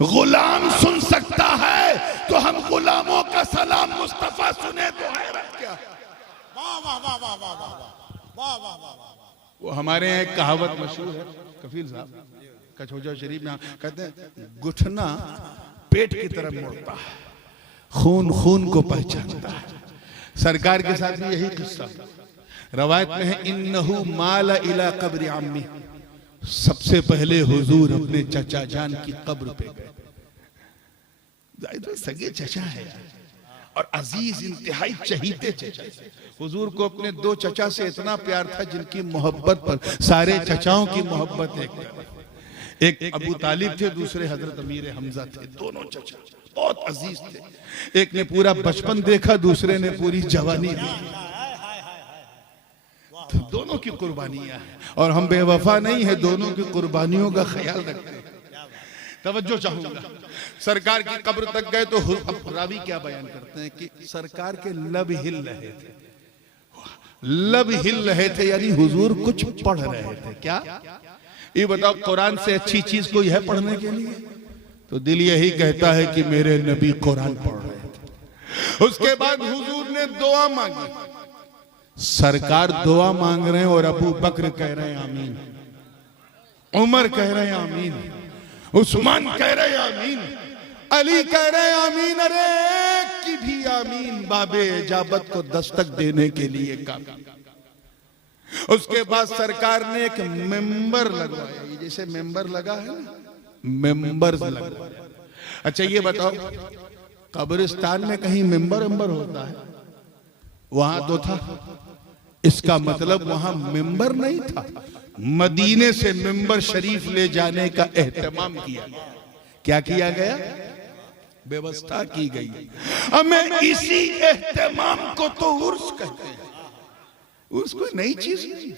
गुलाम सुन सकता है, तो हम गुलामों का सलाम मुस्तफा सुने तो हैरत क्या? वो हमारे यहाँ एक कहावत मशहूर है, कफील साहब कचौजा शरीफ में कहते हैं, घुटना पेट की तरफ मुड़ता है, खून खून को पहचानता है। सरकार के साथ भी यही किस्सा रवायत में है, इन्नहु माला इला कब्र अम्मी, सबसे पहले हुजूर अपने चचा जान की कब्र पे गए। तो सगे चचा है और अजीज इंतहाई चहीते चचा। हुजूर को अपने 2 चचा से इतना प्यार था जिनकी मोहब्बत पर सारे चचाओं की मोहब्बत एक अबू तालिब थे, दूसरे हजरत अमीर हमजा थे। दोनों चचा बहुत अजीज थे। एक ने पूरा बचपन देखा, दूसरे ने पूरी जवानी देखी। तो दोनों की कुर्बानियां हैं और हम बेवफा नहीं है, दोनों की कुर्बानियों का ख्याल रखते हैं। तवज्जो चाहूंगा, सरकार की कब्र तक गए तो अब रावी क्या बयान करते हैं कि सरकार के लब हिल रहे थे, लब हिल रहे थे, यानी हुजूर कुछ पढ़ रहे थे। क्या ये बताओ, कुरान से अच्छी चीज कोई है पढ़ने के लिए? तो दिल यही कहता है कि मेरे नबी कुरान पढ़ रहे थे। उसके बाद हुजूर ने दुआ मांगी। सरकार दुआ मांग रहे हैं और अबू बकर कह रहे हैं आमीन, उमर कह रहे हैं आमीन, उस्मान कह रहे हैं आमीन, अली कह रहे हैं आमीन। अरे की भी आमीन बाबे इजाबत को दस्तक देने के लिए काफी। उसके बाद सरकार ने एक मेंबर लगवाया, ये जैसे मेंबर लगा है ना, मेंबर लगवाया। अच्छा ये बताओ, कब्रिस्तान में कहीं मेंबर होता है? वहां तो था। इसका मतलब वहां मेंबर नहीं था, मदीने से मेंबर शरीफ ले जाने का एहतमाम किया गया। क्या किया गया? व्यवस्था की गई। हमें इसी एहतमाम को तो उर्स कहते हैं। उर्स कोई नई चीज नहीं,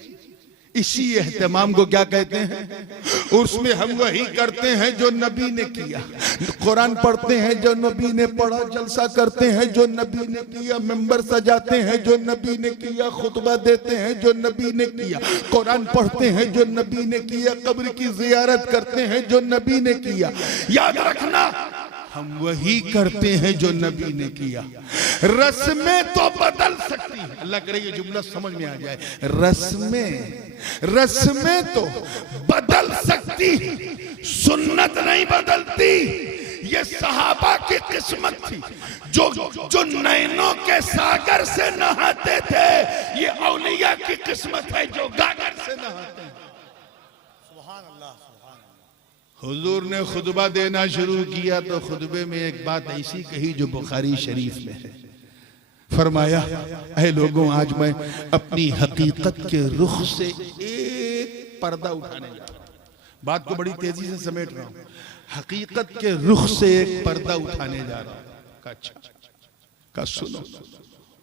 इसी एहतमाम को क्या कहते हैं? उसमें हम वही करते हैं जो नबी ने किया, कुरान पढ़ते हैं जो नबी ने पढ़ा, जलसा करते हैं जो नबी ने किया, मेंबर सजाते हैं जो नबी ने किया, खुतबा देते हैं जो नबी ने किया, कुरान पढ़ते हैं जो नबी ने किया, कब्र की जियारत करते हैं जो नबी ने किया। याद रखना, हम वही करते हैं जो नबी ने किया। रस्में तो बदल सकती है, अल्लाह करे ये जुमला समझ में आ जाए। रस्में तो बदल सकती, सुन्नत नहीं बदलती। ये सहाबा की किस्मत थी जो नैनों के सागर से नहाते थे। ये औलिया की किस्मत है जो गागर से नहाते हैं। सुभान अल्लाह, सुभान अल्लाह। हुजूर ने खुतबा देना शुरू किया तो खुतबे में एक बात ऐसी कही जो बुखारी शरीफ में है। फरमाया, ऐ लोगों, आज मैं अपनी हकीकत के रुख से एक पर्दा उठाने जा रहा हूं। बात को बड़ी तेजी से समेट रहा हूं। हकीकत के रुख से एक पर्दा उठाने जा रहा हूं। अच्छा का सुनो,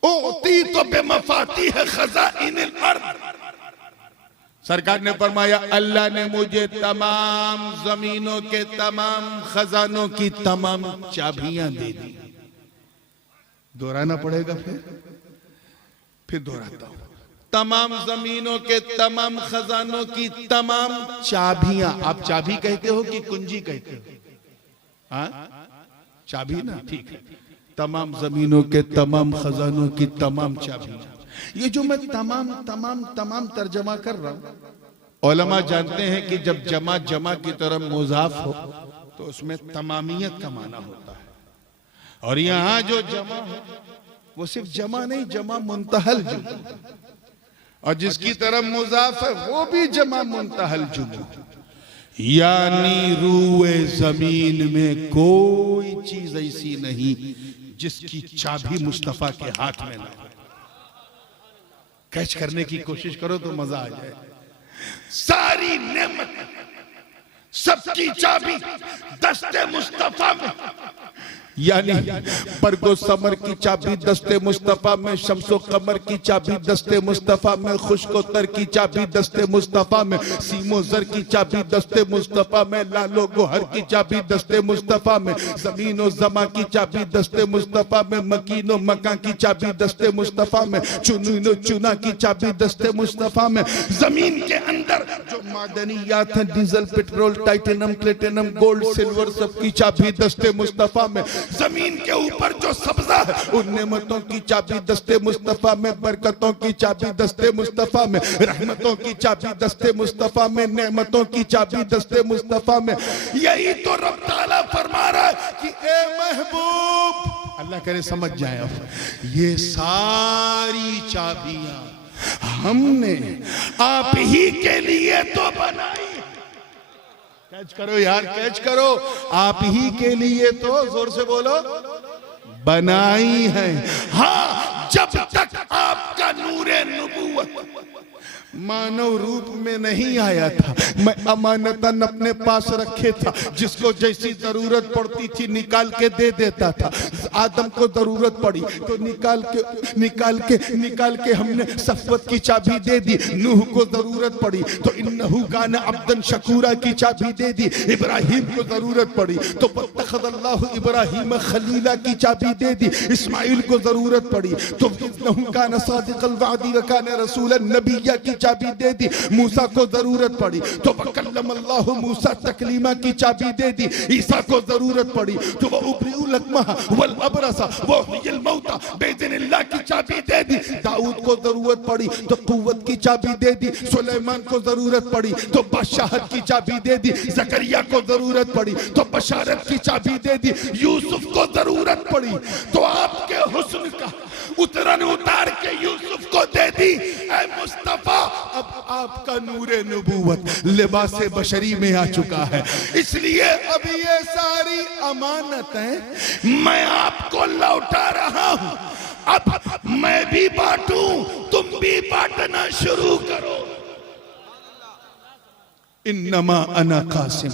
ओती तो बेमफाती है खज़ाइनिल अर्द। सरकार ने फरमाया, अल्लाह ने मुझे तमाम जमीनों के तमाम खजानों की तमाम चाबियां दे दी। दोहराना पड़ेगा, फिर दोहराता हूं। तमाम जमीनों के तमाम खजानों की तमाम चाबियां। आप चाबी कहते हो कि कुंजी कहते हो? हाँ, चाबी ना, ठीक है। तमाम जमीनों के तमाम खजानों की तमाम चाबियां। ये जो मैं तमाम तमाम तमाम तर्जमा कर रहा हूं, उलमा जानते हैं कि जब जमा जमा की तरह मुजाफ हो तो उसमें तमामियत का माना होता है। और यहां जो जमा है वो सिर्फ जमा नहीं, जमा मुंतहल जुमू, और जिसकी तरफ मुजाफ है वो भी जमा मुंतहल जुमू। यानी रूए जमीन में कोई चीज ऐसी नहीं जिसकी चाबी मुस्तफा के हाथ में ना हो। कैच करने की कोशिश करो तो मजा आ जाए। सारी नेमत, सबकी चाबी दस्ते मुस्तफा में। यानी बरगो समर की चाबी दस्ते मुस्तफा में, शम्सो कमर की चाबी दस्ते मुस्तफा में, खुश्को तर की चाबी दस्ते मुस्तफा में, सीमो जर की चाबी दस्ते मुस्तफा में, लालो गोहर की चाबी दस्ते मुस्तफा में, जमीनो जमा की चाबी दस्ते मुस्तफा में, मकीनो मका की चाबी दस्ते मुस्तफा में, चुनो चुना की चाबी दस्ते मुस्तफा में। जमीन के अंदर जो मादनियात हैं, diesel, petrol, titanium, platinum, gold, silver, सबकी चाबी दस्ते मुस्तफा में। जमीन के ऊपर जो सब्जा है उन नेमतों की चाबी दस्ते मुस्तफा में, बरकतों की चाबी दस्ते मुस्तफा में, रहमतों की चाबी दस्ते मुस्तफा में, नेमतों की चाबी दस्ते मुस्तफा में। यही तो रब ताला फरमा रहा है कि ए महबूब, अल्लाह करे समझ जाए, अब ये सारी चाबियां हमने आप ही के लिए तो बनाई। कैच करो यार, कैच करो। आप ही के लिए तो, जोर से बोलो, बनाई है। हाँ, जब तक आपका नूरे नबूवत मानव रूप में नहीं आया था, मैं अमानतन अपने पास रखे था। जिसको जैसी जरूरत पड़ती थी निकाल के दे देता था। आदम को जरूरत पड़ी तो निकाल के हमने सफवत की चाबी दे दी। नूह को जरूरत पड़ी तो इन्नहु कान अब्दन शकूरा की चाबी दे दी। इब्राहिम को जरूरत पड़ी तो बत्तखज़ल्लाहु इब्राहिम खलीला की चाबी दे दी। इस्माइल को जरूरत पड़ी तो इन्नहु कान सादिक़ल वादी व कान रसूलन नबिय्या की चाबी दे दी। मूसा को जरूरत पड़ी तो वकल्लमल्लाहु मूसा तकलीमा की चाबी दे दी। ईसा को जरूरत पड़ी तो वह उब्रिउल अकमह वल अबरसा व हुयल मौता बिइज़्निल्लाह की चाबी दे दी। दाऊद को जरूरत पड़ी तो कुव्वत की चाबी दे दी। सुलेमान को जरूरत पड़ी तो बादशाहत की चाबी दे दी। जकरिया को जरूरत पड़ी तो बशारत की चाबी दे दी। यूसुफ को जरूरत पड़ी तो आपके हुस्न का उतरन उतार के यूसुफ को दे दी। ऐ मुस्तफा, अब आपका नूरे नबूवत लिबासे बशरी में आ चुका है, इसलिए अब ये सारी अमानतें मैं आपको लौटा रहा हूं। अब मैं भी बांटूं, तुम भी बांटना शुरू करो। इन्नमा अना कासिम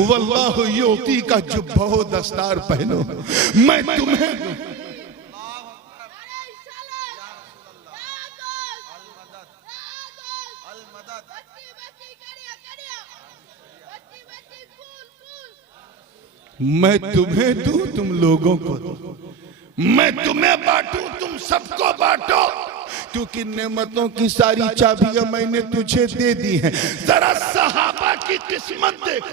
वल्लाहु युती का जुब्बो दस्तार पहनो, मैं तुम्हें मैं तुम्हें दूं, तुम लोगों को दो। मैं तुम्हें बांटूं, तुम सबको बांटो, क्योंकि नेमतों की सारी चाबियां मैंने तुझे दे दी हैं। जरा सहाबा की किस्मत देख।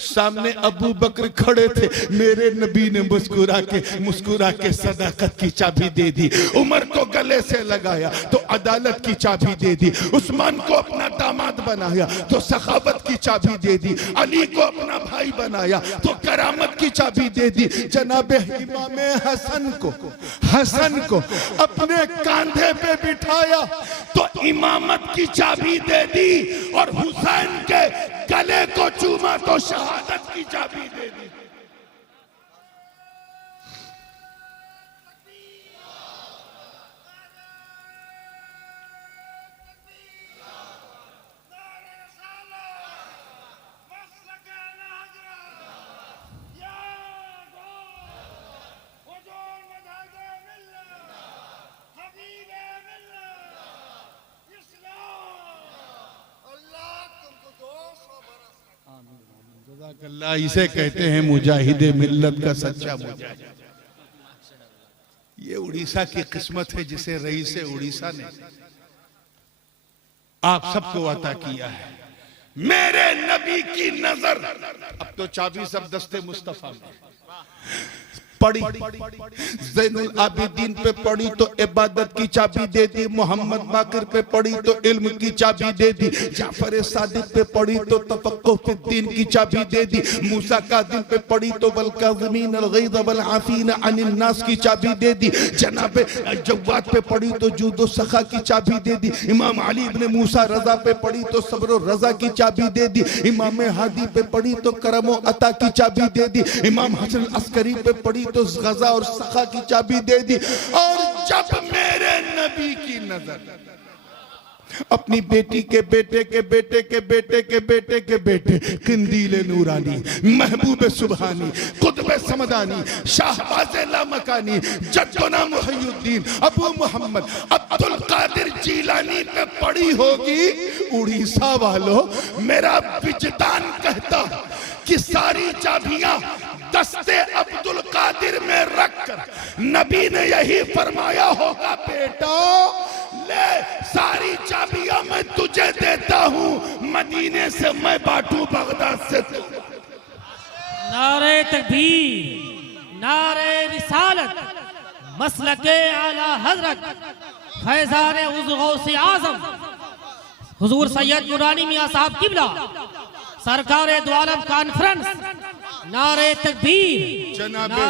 सामने अबू बकर खड़े थे, मेरे नबी ने मुस्कुरा के सदाकत की चाबी दे दी। उमर को गले से लगाया तो अदालत की चाबी दे दी। उस्मान को अपना दामाद बनाया तो सखावत की चाबी दे दी। अली को अपना भाई भाई बनाया तो करामत की चाबी दे दी। जनाबे इमाम हसन को अपने कांधे पे बिठाया तो इमामत की चाबी दे दी, और हुसैन के गले को चूमा तो शहादत की चाबी दे दी। अल्लाह इसे कहते हैं मुजाहिदे मिल्लत का सच्चा मुजाहिद। ये उड़ीसा की किस्मत है जिसे रईस उड़ीसा ने आप सबको अता किया है। मेरे नबी की नजर, अब तो चाबी सब दस्ते मुस्तफा में पड़ी, ज़ैनुल आबिदीन पे पड़ी तो इबादत की चाबी दे दी, मोहम्मद बाकिर पे पड़ी तो इल्म की चाबी दे दी, जाफर सादिक पे पड़ी तो तफक्कुह फी दीन की चाबी दे दी, मूसा काज़िम पे पड़ी तो वल काज़िमीन अल गैज़ वल आफ़ीन अनिन नास की चाबी दे दी, जनाब जव्वाद पे पड़ी तो जूद व सखा की चाबी दे दी, इमाम अली इब्न मूसा रज़ा पे पड़ी तो सब्र व रज़ा की चाबी दे दी, इमाम हादी पे पड़ी तो करम व अता की चाबी दे दी, इमाम हसन अस्करी पे पड़ी तो गज़ा और सखा की चाबी दे दी। और जब मेरे नबी की नजर अपनी बेटी के बेटे के बेटे के बेटे के बेटे के बेटे किंदील नूरानी, महबूब सुबहानी, कुतुब समदानी, शाहबाज लामकानी, जद्दुना मुहय्यिद्दीन अबू मोहम्मद अब्दुल कादिर जीलानी पे पड़ी होगी, उड़ीसा वालों मेरा विजदान कहता कि सारी चाबियां दस्ते अब्दुल कादिर में रखकर नबी ने यही फरमाया होगा, बेटा ले सारी चाबियां मैं तुझे देता हूं, मदीने से मैं बांटू बगदाद से तू। नारे तकबीर, नारे रिसालत, मसलके आला हजरत फैजान गौसे आजम हुजूर सैयद नूरानी मियां साहब किबला सरकार दो आलम कॉन्फ्रेंस। नारे तकबीर, जनाबे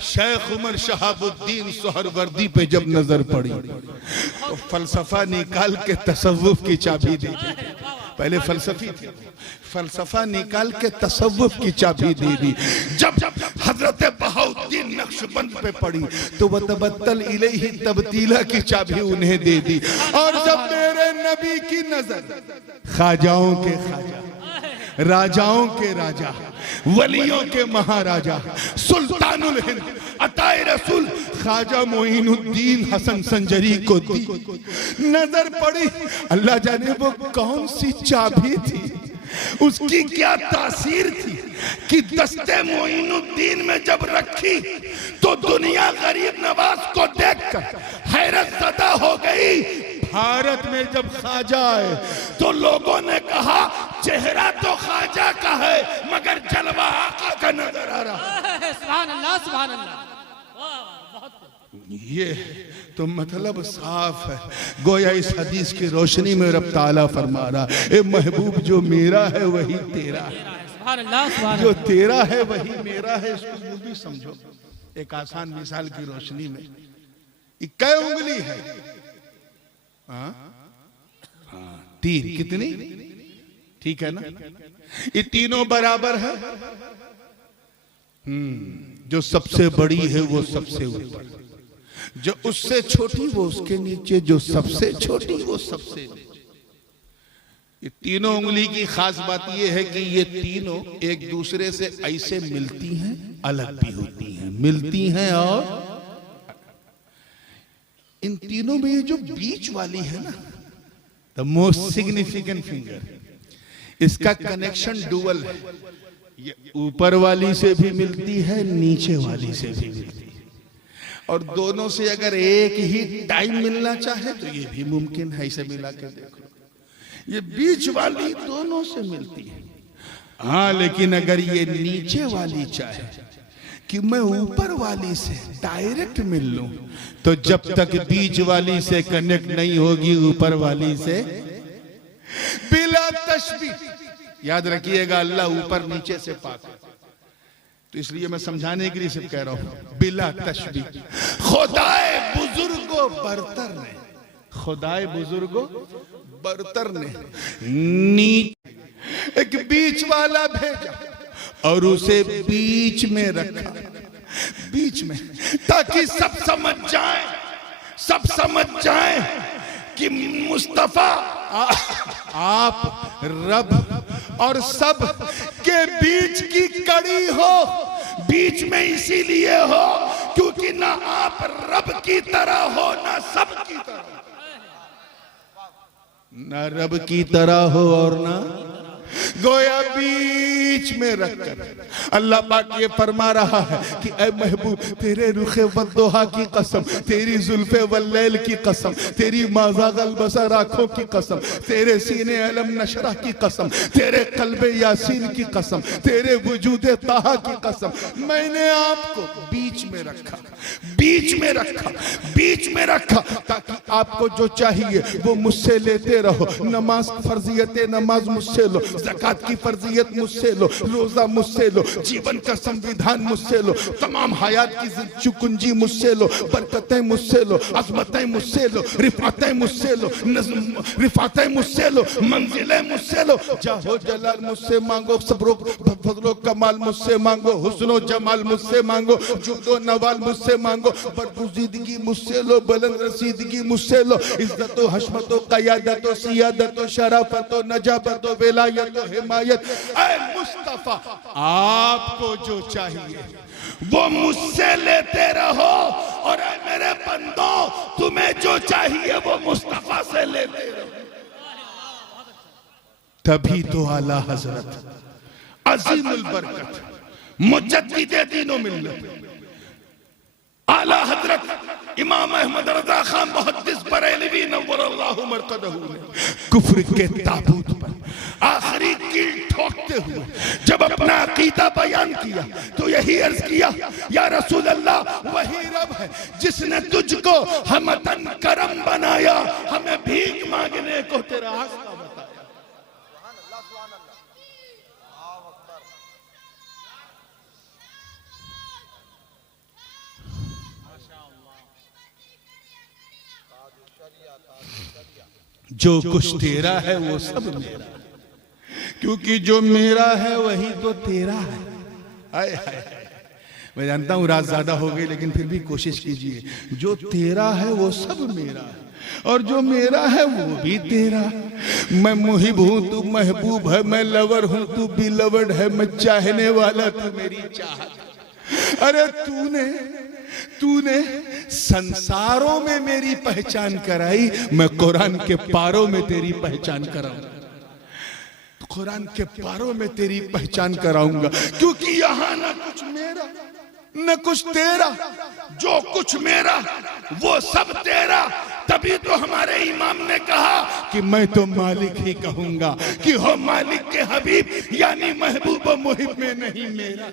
शेख उमर शहाबुद्दीन सोहरवर्दी पे जब नजर पड़ी तो फलसफा निकाल के तसव्वुफ की चाबी दे दी। पहले फलसफी थे, फलसफा निकाल के तसव्वुफ की चाबी दे दी। जब हजरत बहाउद्दीन नक्शबंद पे पड़ी तो वह तबत्तल इलैहि तबतीला की चाबी उन्हें दे दी। और जब मेरे नबी की नजर ख्वाजाओं के ख्वाजा, राजाओं के राजा, वलियों के महाराजा, सुल्तानुल हिंद अताए रसूल ख्वाजा मोइनुद्दीन हसन संजरी को दी। नजर पड़ी, अल्लाह जाने वो कौन सी चाबी थी, उसकी क्या तासीर थी कि दस्ते मोइनुद्दीन में जब रखी तो दुनिया गरीब नवाज को देखकर हैरत ज़दा हो गई। भारत में जब ख्वाजा आए तो लोगों ने कहा चेहरा तो ख्वाजा का है मगर जलवा आका का नजर आ रहा है। सुभान अल्लाह, सुभान अल्लाह। ये तो मतलब साफ है, गोया इस हदीस की रोशनी में रब ताला फरमा रहा, ए महबूब जो मेरा है वही तेरा है, सुभान अल्लाह, सुभान जो तेरा है वही मेरा है। इसको यूं भी समझो, एक आसान मिसाल की रोशनी में, कै उंगली है? हाँ, तीन। कितनी? ठीक है ना? ये तीनों बराबर है। जो सबसे बड़ी है वो सबसे ऊपर, जो उससे छोटी वो उसके नीचे, जो सबसे छोटी वो सबसे नीचे। ये तीनों उंगली की खास बात ये है कि ये तीनों एक दूसरे से ऐसे मिलती हैं, अलग भी होती हैं, मिलती हैं। और इन तीनों में ये जो बीच वाली है ना, द मोस्ट सिग्निफिकेंट फिंगर, इसका कनेक्शन डुअल है। ये ऊपर वाली से भी मिलती है, नीचे वाली से भी मिलती है, और दोनों से अगर एक ही टाइम मिलना चाहे तो ये भी मुमकिन है। इसे मिला के देखो, ये बीच वाली दोनों से मिलती है। हाँ, लेकिन अगर ये नीचे वाली चाहे कि मैं ऊपर वाली से डायरेक्ट मिल लूं, तो जब तक बीच वाली से कनेक्ट नहीं होगी ऊपर वाली से, बिला तशबीह याद रखिएगा, अल्लाह ऊपर नीचे से पाक है। तो इसलिए मैं समझाने के लिए सिर्फ कह रहा हूं, बिला तशबीह, खुदाए बुजुर्गो बरतर ने, खुदाए बुजुर्गो बरतर ने नीचे एक बीच वाला भेजा और उसे बीच में रखा, बीच में, ताकि सब समझ जाए, सब समझ जाए कि मुस्तफा आप रब और सब के बीच की कड़ी हो। बीच में इसीलिए हो क्योंकि ना आप रब की तरह हो ना सब की तरह, ना रब की तरह हो और ना, गोया बीच में रखकर अल्लाह पाक ये फरमा रहा है कि ऐ महबूब, तेरे रुखे वद्दोहा की कसम, तेरी जुल्फे वल्लैल की कसम, तेरी माज़ागल बसर आंखों की कसम, तेरे सीने अलम नशरा की कसम, तेरे कल्बे यासीन की कसम, तेरे वजूदे ताहा की कसम, मैंने आपको बीच में रखा, बीच में रखा, बीच में रखा, ताकि आपको जो चाहिए वो मुझसे लेते रहो। नमाज फर्जियत नमाज मुझसे लो, ज़कात की फर्जियत मुझसे लो, रोजा मुझसे लो, जीवन का संविधान मुझसे लो, तमाम हयात की कुंजी मुझसे लो, बरकतें मुझसे लो, अज़मतें मुझसे लो, रिफातें मुझसे लो, रिफातें मुझसे लो, मंजिलें मुझसे लो, जाहो जलाल मुझसे मांगो, सब्रो फजलो कमाल मुझसे मांगो, हुस्नो जमाल मुझसे मांगो, जुदो नवाल मुझसे मांगो, बरगुज़ीदगी मुझसे लो, बुलंद रसीदगी मुझसे लो, इज्जतो हशमतो क़यादतो सियादतो शराफतो नजाबतो विलायतो हिमायत। ऐ मुस्तफा, आपको जो चाहिए वो मुझसे लेते रहो, और ऐ मेरे बंदो, तुम्हें जो चाहिए वो मुस्तफा से लेते रहो। तभी तो आला हजरत अजीमुल बरकत मुजद्दिदे दीनो मिल्लत आला हजरत इमाम अहमद रजा खान मुहद्दिस बरेलवी नव्वरल्लाहु मरकदहू ने कुफ्र के ताबूत पर आखिरी कील ठोकते हुए जब अपना अकीदा बयान किया तो यही अर्ज किया, या रसूल अल्लाह, वही रब है जिसने तुझको हमतन करम बनाया, हमें भीख मांगने को तेरा रास्ता बताया। जो कुछ तेरा है वो सब मेरा, क्योंकि जो मेरा है वही तो तेरा है। आए हाय, मैं जानता हूं रात ज्यादा हो गई, लेकिन फिर भी कोशिश कीजिए। जो तेरा है वो सब मेरा है, और जो मेरा है वो भी तेरा। मैं मुहिब हूं तू महबूब है, मैं लवर हूं तू भी लवर्ड है, मैं चाहने वाला तू मेरी चाहत। अरे तूने संसारों में मेरी पहचान कराई, मैं कुरान के पारों में तेरी पहचान कराऊंगा, कुरान के पारों में तेरी पहचान कराऊंगा, क्योंकि यहां ना कुछ मेरा न कुछ तेरा, जो कुछ मेरा वो सब तेरा। तभी तो हमारे इमाम ने कहा कि मैं तो मालिक ही कहूंगा कि हो मालिक के हबीब, यानी महबूब मुहिब में नहीं मेरा।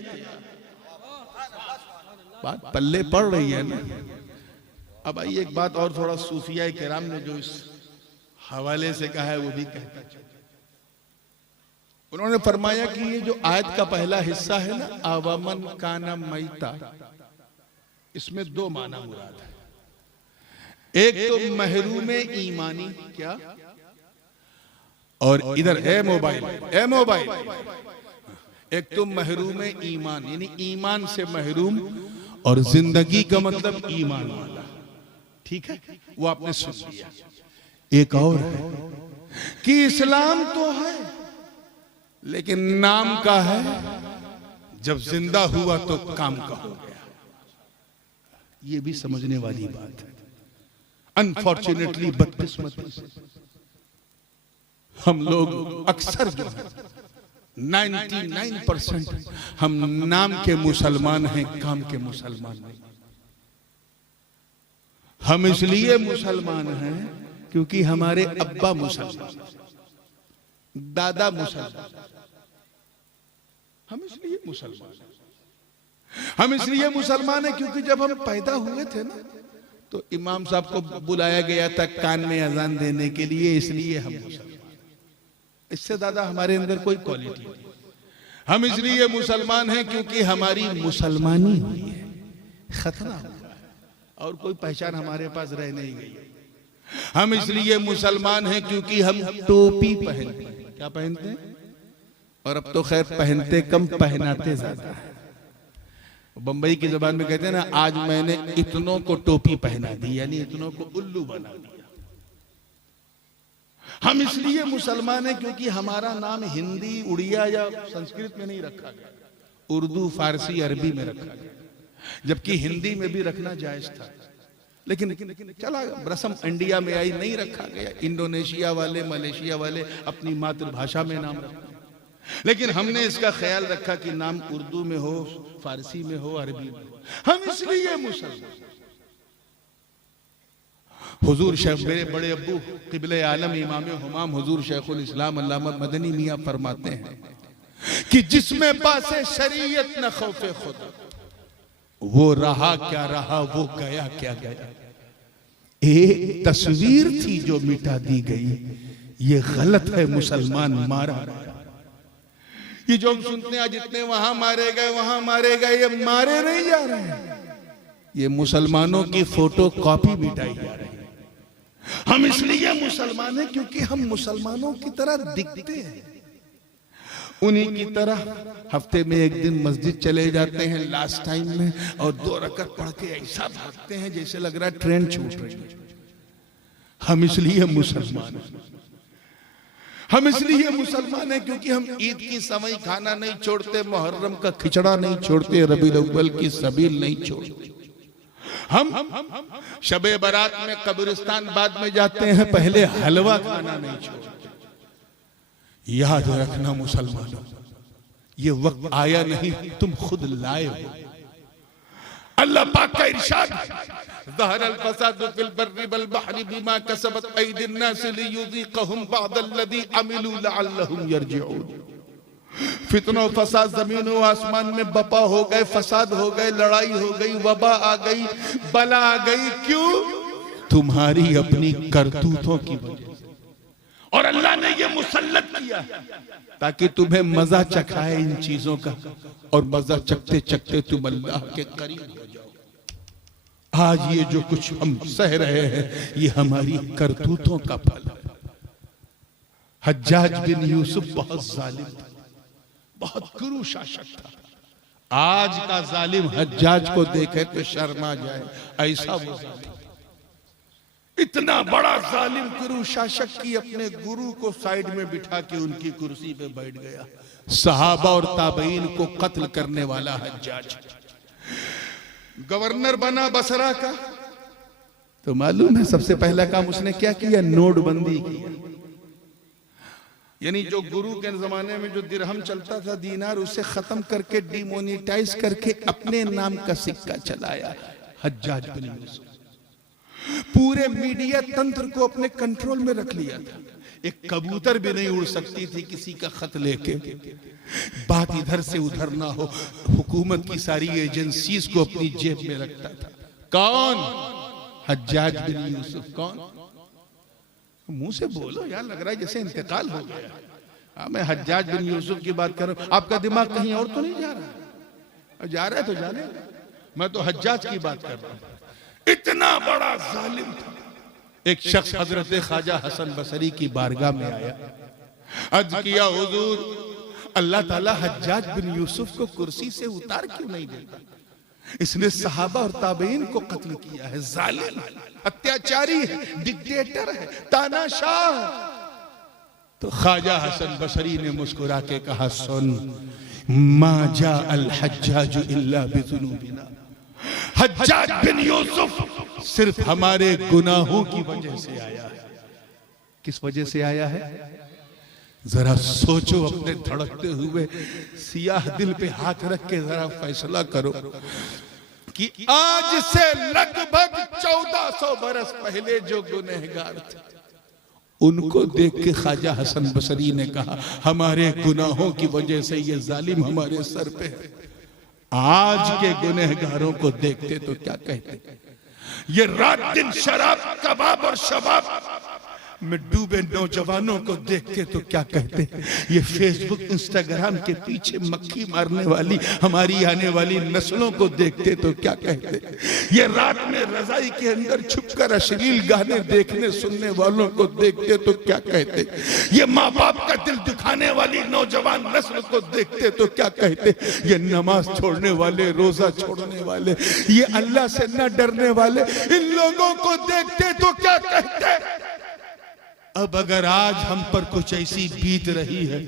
बात पल्ले पड़ रही है ना। अब आइए एक बात और, थोड़ा सूफिया किराम ने जो इस हवाले से कहा है वो भी कहता है। उन्होंने फरमाया कि ये जो आयत का पहला हिस्सा है ना, आवामन काना मैता, इसमें दो माना मुराद है। एक तो महरूम ईमानी, क्या, और इधर ए मोबाइल, एक तो महरूम ईमान यानी ईमान से महरूम, और जिंदगी का मतलब ईमान वाला। ठीक है, वो आपने सुन लिया। एक और है कि इस्लाम तो है लेकिन नाम का है, जब जिंदा हुआ तो काम का हो गया। ये भी समझने वाली बात है। अनफॉर्चुनेटली, बदकिस्मती से हम लोग अक्सर जो है 99% हम नाम के मुसलमान हैं, काम के मुसलमान नहीं। हम इसलिए मुसलमान हैं क्योंकि हमारे अब्बा मुसलमान, दादा मुसलमान, हम इसलिए मुसलमान हैं क्योंकि जब हम पैदा हुए थे ना तो इमाम साहब को बुलाया गया था कान में अजान देने के लिए, इसलिए हम मुसलमान। इससे ज्यादा हमारे अंदर कोई क्वालिटी नहीं। हम इसलिए मुसलमान हैं क्योंकि हमारी मुसलमानी हुई है, खतना हुआ है, और कोई पहचान हमारे पास रह नहीं गई है। हम इसलिए मुसलमान हैं क्योंकि हम टोपी पहनते हैं। क्या पहनते हैं? और अब तो खैर पहनते कम, पहनाते ज्यादा है। बंबई की जुबान में कहते हैं ना, आज मैंने इतनों को टोपी पहना दी, यानी इतनों को उल्लू बना दिया। हम इसलिए मुसलमान हैं क्योंकि हमारा नाम हिंदी, उड़िया या संस्कृत में नहीं रखा गया, उर्दू, फारसी, अरबी में रखा गया, जबकि हिंदी में भी रखना जायज था। लेकिन चला रस्म इंडिया में आई, नहीं रखा गया। इंडोनेशिया वाले, मलेशिया वाले अपनी मातृभाषा में नाम रखते हैं, लेकिन हमने इसका ख्याल रखा कि नाम उर्दू में हो, फारसी में हो, अरबी में हो। हम इसलिए मुसलमान। हुजूर शेख, मेरे बड़े अब्बू क़िबले आलम इमाम हुमाम हुजूर शेखुल इस्लाम अल्लामा मदनी मियां फरमाते हैं कि जिसमें पासे शरीयत न खौफे खुदा, वो रहा क्या रहा, वो गया क्या गया। एक तस्वीर थी जो मिटा दी गई, ये गलत है, मुसलमान मारा। ये जो हम सुनते हैं जितने वहां मारे गए, वहां मारे गए, ये मारे नहीं जा रहे हैं, ये मुसलमानों की फोटो कॉपी मिटाई जा रही है। हम इसलिए मुसलमान हैं क्योंकि हम मुसलमानों की तरह दिखते हैं, उन्हीं की तरह हफ्ते में एक दिन मस्जिद चले जाते हैं लास्ट टाइम में, और 2 रकअत पढ़ के ऐसा भागते हैं जैसे लग रहा है ट्रेन छूट रही है। हम इसलिए मुसलमान हैं। हम इसलिए मुसलमान हैं क्योंकि हम ईद की समय खाना नहीं छोड़ते, मुहर्रम का खिचड़ा नहीं छोड़ते, रबीउल अव्वल की सबील नहीं छोड़ते। हम शबे बारात में कब्रिस्तान बाद में जाते हैं, पहले हलवा खाना नहीं छोड़ते। याद रखना मुसलमानों, ये वक्त आया नहीं, तुम खुद लाए हो। अल्लाह पाक का इरशाद, ज़हरल फसादु फिल बर्रि वल बहरि बिमा कसबत अयदिन नास लियुज़ीक़हुम बअदल्लज़ी अमिलू लअल्लहुम यरजिऊन। फितना फसाद जमीन और आसमान में बपा हो गए, फसाद हो गए, लड़ाई हो गई, वबा आ गई, बला आ गई। क्यों? तुम्हारी अपनी करतूतों की वजह से। और अल्लाह ने ये मुसल्लत किया ताकि तुम्हें मजा चखाए इन चीजों का, और मजा चखते चखते तुम अल्लाह के करीब हो जाओ। आज ये जो कुछ हम सह रहे हैं, ये हमारी करतूतों का फल है। हज्जाज बिन यूसुफ बहुत जालिम था, बहुत क्रूर शासक था। आज का जालिम हज्जाज को देखे तो शर्मा जाए, ऐसा वो जालिम, इतना बड़ा जालिम क्रूर शासक की अपने गुरु को साइड में बिठा के उनकी कुर्सी पे बैठ गया। सहाबा और ताबईन को कत्ल करने वाला हज्जाज गवर्नर बना बसरा का, तो मालूम है सबसे पहला काम उसने क्या किया? नोटबंदी किया। यानी जो गुरु के जमाने में जो दिरहम चलता था, दीनार, उसे खत्म करके डिमोनेटाइज करके अपने नाम का सिक्का चलाया हज्जाज बिन यूसुफ। पूरे मीडिया तंत्र को अपने कंट्रोल में रख लिया था। एक कबूतर भी नहीं उड़ सकती थी किसी का खत लेके, बात इधर से उधर ना हो। हुकूमत की सारी एजेंसीज को अपनी जेब में रखता था। कौन? हज्जाज बिन यूसुफ। कौन? मुंह से बोलो यार, लग रहा है जैसे इंतकाल हो गया। हाँ, मैं हज्जाज बिन यूसुफ की बात कर रहा हूं, आपका दिमाग कहीं और तो नहीं जा रहा? जा रहा है तो जाने, मैं तो हज्जाज की बात कर रहा हूं। इतना बड़ा जालिम था। एक शख्स हजरत ख्वाजा हसन बसरी की बारगाह में आया, अर्ज किया, हुजूर, अल्लाह ताला हज्जाज बिन यूसुफ को कुर्सी से उतार क्यों नहीं देता? इसने सहाबा और ताबईन को कत्ल किया है, जालिम, अत्याचारी है, डिक्टेटर है, तानाशाह। तो ख्वाजा हसन बसरी ने मुस्कुरा के कहा, सुन, मा जा अल हज्जाज इल्ला बिजुनूबिना। हज्जाज बिन यूसुफ सिर्फ हमारे गुनाहों की वजह से आया है। किस वजह से आया है? जरा सोचो, अपने धड़कते हुए सियाह दिल पे हाथ रख के जरा फैसला करो कि आज से लगभग 1400 बरस पहले जो गुनहगार थे, उनको देख के ख्वाजा हसन बसरी ने कहा, हमारे गुनाहों की वजह से ये जालिम हमारे सर पे है। आज के गुनहगारों को देखते तो क्या कहते? ये रात दिन शराब, कबाब और शबाब में डूबे नौजवानों को देखते तो क्या कहते, ये फेसबुक इंस्टाग्राम के पीछे मक्खी मारने वाली हमारी आने वाली नस्लों को देखते तो क्या कहते, ये रात में रजाई के अंदर छुपकर अश्लील गाने देखने सुनने वालों को देखते तो क्या कहते, ये माँ बाप का दिल दुखाने वाली नौजवान नस्ल को देखते तो क्या कहते, ये नमाज छोड़ने वाले, रोजा छोड़ने वाले, ये अल्लाह से न डरने वाले, इन लोगों को देखते तो क्या कहते। अब अगर आज हम पर कुछ ऐसी बीत रही है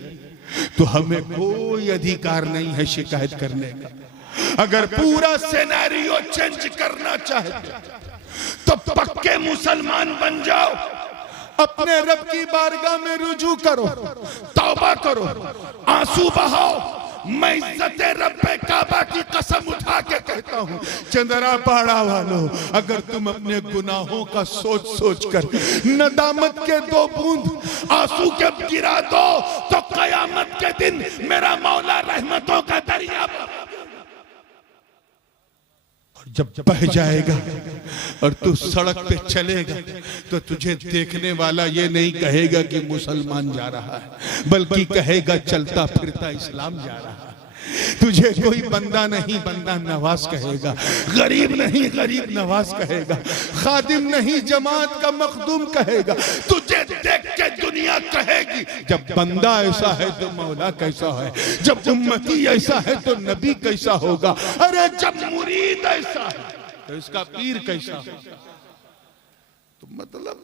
तो हमें कोई अधिकार नहीं है शिकायत करने का। अगर पूरा सिनेरियो चेंज करना चाहते तो पक्के मुसलमान बन जाओ, अपने रब की बारगाह में रुजू करो, तौबा करो, आंसू बहाओ। मैं इज्जते रब्बे काबा की कसम उठा के कहता हूँ, चंदरा पहाड़ा वालों, अगर तुम अपने गुनाहों का सोच सोच कर नदामत के 2 बूंद आंसू के गिरा दो तो कयामत के दिन मेरा मौला रहमतों का दरिया जब बह जाएगा और तू सड़क पे चलेगा तो तुझे देखने वाला ये नहीं कहेगा कि मुसलमान जा रहा है, बल्कि कहेगा चलता फिरता इस्लाम जा रहा है। तुझे कोई बंदा नहीं बंदा नवाज कहेगा, गरीब नहीं गरीब नवाज कहेगा, खादिम नहीं जमात का मखदूम कहेगा। तुझे देख के दुनिया कहेगी जब बंदा ऐसा है तो मौला कैसा है, जब उम्मती ऐसा है तो नबी कैसा होगा, अरे जब मुरीद ऐसा है तो इसका पीर कैसा होगा। तो मतलब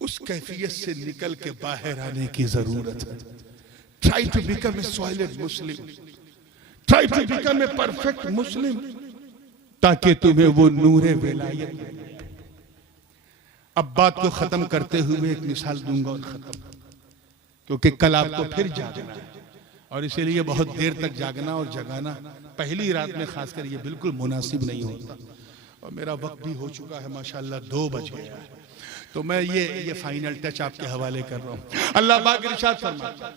उस कैफियत से निकल के बाहर आने की जरूरत है। Try to become a solid Muslim. Try to become a perfect Muslim. ताकि तुम्हें वो नूरे विलायत। अब बात को खत्म करते हुए एक मिसाल दूंगा और खत्म, क्योंकि कल आपको फिर जागना है और इसीलिए बहुत देर तक जागना और जगाना पहली रात में खासकर ये बिल्कुल मुनासिब नहीं होता। और मेरा वक्त भी हो चुका है माशाल्लाह, 2 बज गया है, तो मैं ये फाइनल टच आपके हवाले कर रहा हूँ। अल्लाह पाक इरशाद फरमाता,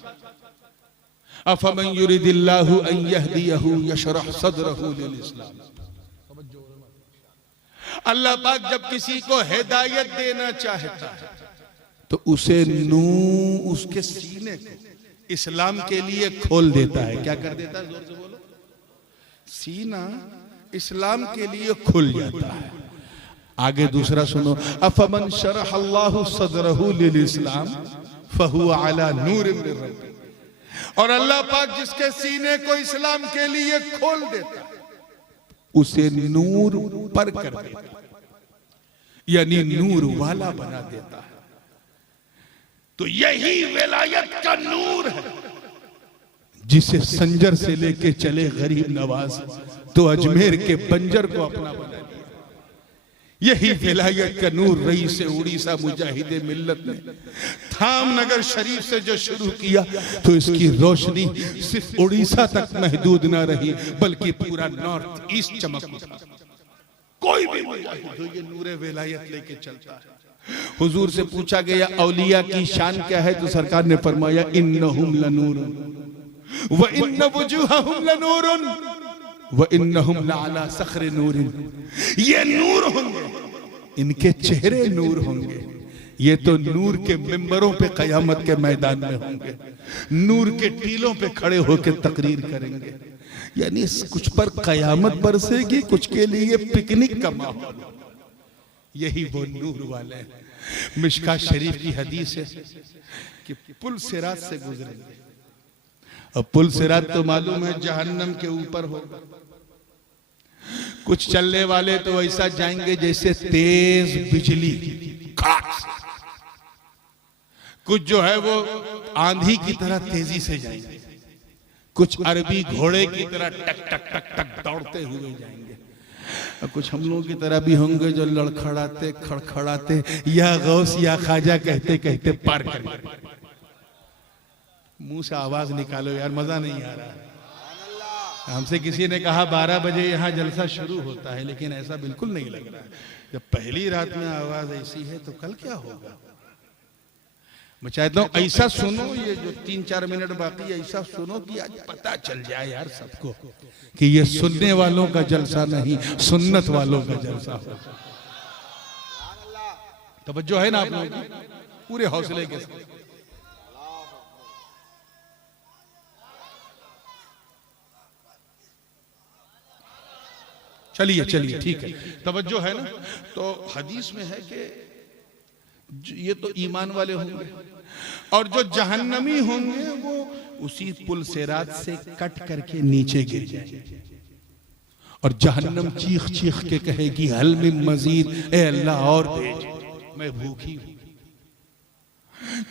अफमन युरिदिल्लाहु अन यहदियहु यशरह सदरहु लिल इस्लाम। अल्लाह पाक जब किसी को हिदायत देना चाहता है तो उसे उसके सीने को इस्लाम के लिए खोल देता है। क्या कर देता है, जोर से बोलो। सीना इस्लाम के लिए खुल जाता है। आगे दूसरा सुनो, अफमन शरह अल्लाहु सदरहु लिल इस्लाम फहुवा अला नूरिन मिन रब्बिह। और अल्लाह पाक जिसके सीने को इस्लाम के लिए खोल देता है उसे नूर पर कर देता है, यानी नूर वाला बना देता है। तो यही विलायत का नूर है जिसे संजर से लेके चले गरीब नवाज तो अजमेर के बंजर को अपना बना लिया। यही विलायत का नूर रईस उड़ीसा मुजाहिदे मिल्लत ने थामनगर शरीफ से जो शुरू किया तो इसकी रोशनी सिर्फ उड़ीसा तक महदूद ना रही बल्कि पूरा नॉर्थ ईस्ट चमक उठा। कोई भी मुजाहिद हो ये नूरे विलायत लेके चलता है। हुजूर से पूछा गया औलिया की शान क्या है, तो सरकार ने फरमाया इन्नहुम लनूरुन व इन्न वुजूहहुम लनूरुन व इन्नहुम लअला सखर नूरिन। ये नूर होंगे, इनके चेहरे नूर होंगे, ये तो नूर के मिंबरों पे कयामत के मैदान में होंगे, नूर के टीलों पे खड़े होकर तकरीर करेंगे। यानी कुछ पर कयामत बरसेगी, कुछ के लिए पिकनिक का माहौल। यही वो नूर वाले हैं। मिशका शरीफ की हदीस है कि पुल सिरात से गुजरेंगे, और पुल सिरात तो मालूम है जहन्नम के ऊपर होगा। कुछ चलने वाले तो ऐसा जाएंगे जैसे तेज बिजली, कुछ जो है वो आंधी की तरह तेजी से जाएंगे, कुछ अरबी घोड़े की तरह टक टक टक टक दौड़ते हुए जाएंगे, और कुछ हम लोगों की तरह भी होंगे जो लड़खड़ाते खड़खड़ाते या गौस या खाजा कहते कहते पार करेंगे। मुंह से आवाज निकालो यार, मजा नहीं आ रहा है। हमसे किसी ने कहा 12 बजे यहाँ जलसा शुरू होता है, लेकिन ऐसा बिल्कुल नहीं लग रहा है। जब पहली रात में आवाज ऐसी है तो कल क्या होगा। मैं चाहता हूँ ऐसा सुनो, ये जो 3-4 मिनट बाकी ऐसा सुनो कि आज पता चल जाए यार सबको कि ये सुनने वालों का जलसा नहीं, सुन्नत वालों का जलसा हो। तवज्जो है ना आप लोगों की? पूरे हौसले के साथ। चलिए चलिए ठीक है, तवज्जो है ना। तो हदीस में है कि ये तो ईमान वाले होंगे और जो जहन्नमी होंगे वो उसी पुल सिरात से कट करके नीचे गिर जाएंगे और जहन्नम चीख चीख के कहेगी हल मिन मजीद, ए अल्लाह और भेज, मैं भूखी हूं।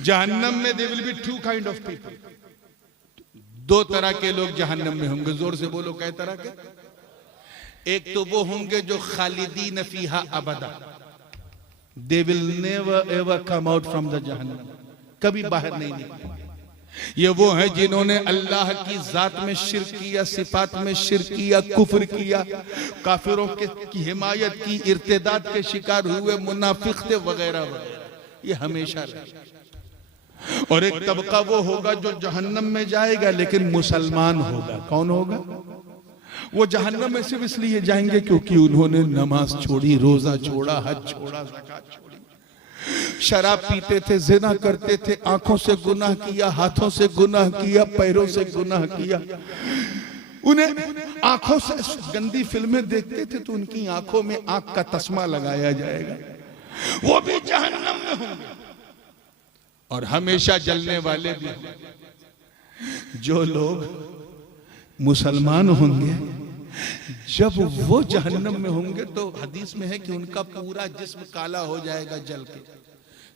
जहन्नम में there will be two kind of people, दो तरह के लोग जहन्नम में होंगे। जोर से बोलो, कई तरह के? एक तो वो होंगे जो खालिदीन फीहा अबदा, they will never ever come out from the जहन्नम, कभी बाहर नहीं निकलेंगे। ये वो हैं जिन्होंने अल्लाह की जात में शिर्क किया, सिफात में शिर्क किया, कुफ्र किया, काफिरों की हिमायत की, इर्तिदाद के शिकार हुए, मुनाफिक थे वगैरह वगैरह। ये हमेशा रहे। और एक तबका वो होगा जो जहन्नम में जाएगा लेकिन मुसलमान होगा। कौन होगा? वो जहन्नम में सिर्फ इसलिए जाएंगे क्योंकि उन्होंने नमाज छोड़ी, रोजा छोड़ा, हज छोड़ा, ज़कात छोड़ी, शराब पीते थे, जिना करते थे, आंखों से गुनाह किया, हाथों से गुनाह किया, पैरों से गुनाह किया। उन्हें आंखों से गंदी फिल्में देखते थे तो उनकी आंखों में आंख का तस्मा लगाया जाएगा, वो भी जहन्नम में होंगे। और हमेशा जलने वाले भी होंगे। जो लोग मुसलमान होंगे जब वो जहन्नम में होंगे तो हदीस में है कि उनका पूरा जिस्म काला हो जाएगा जल के,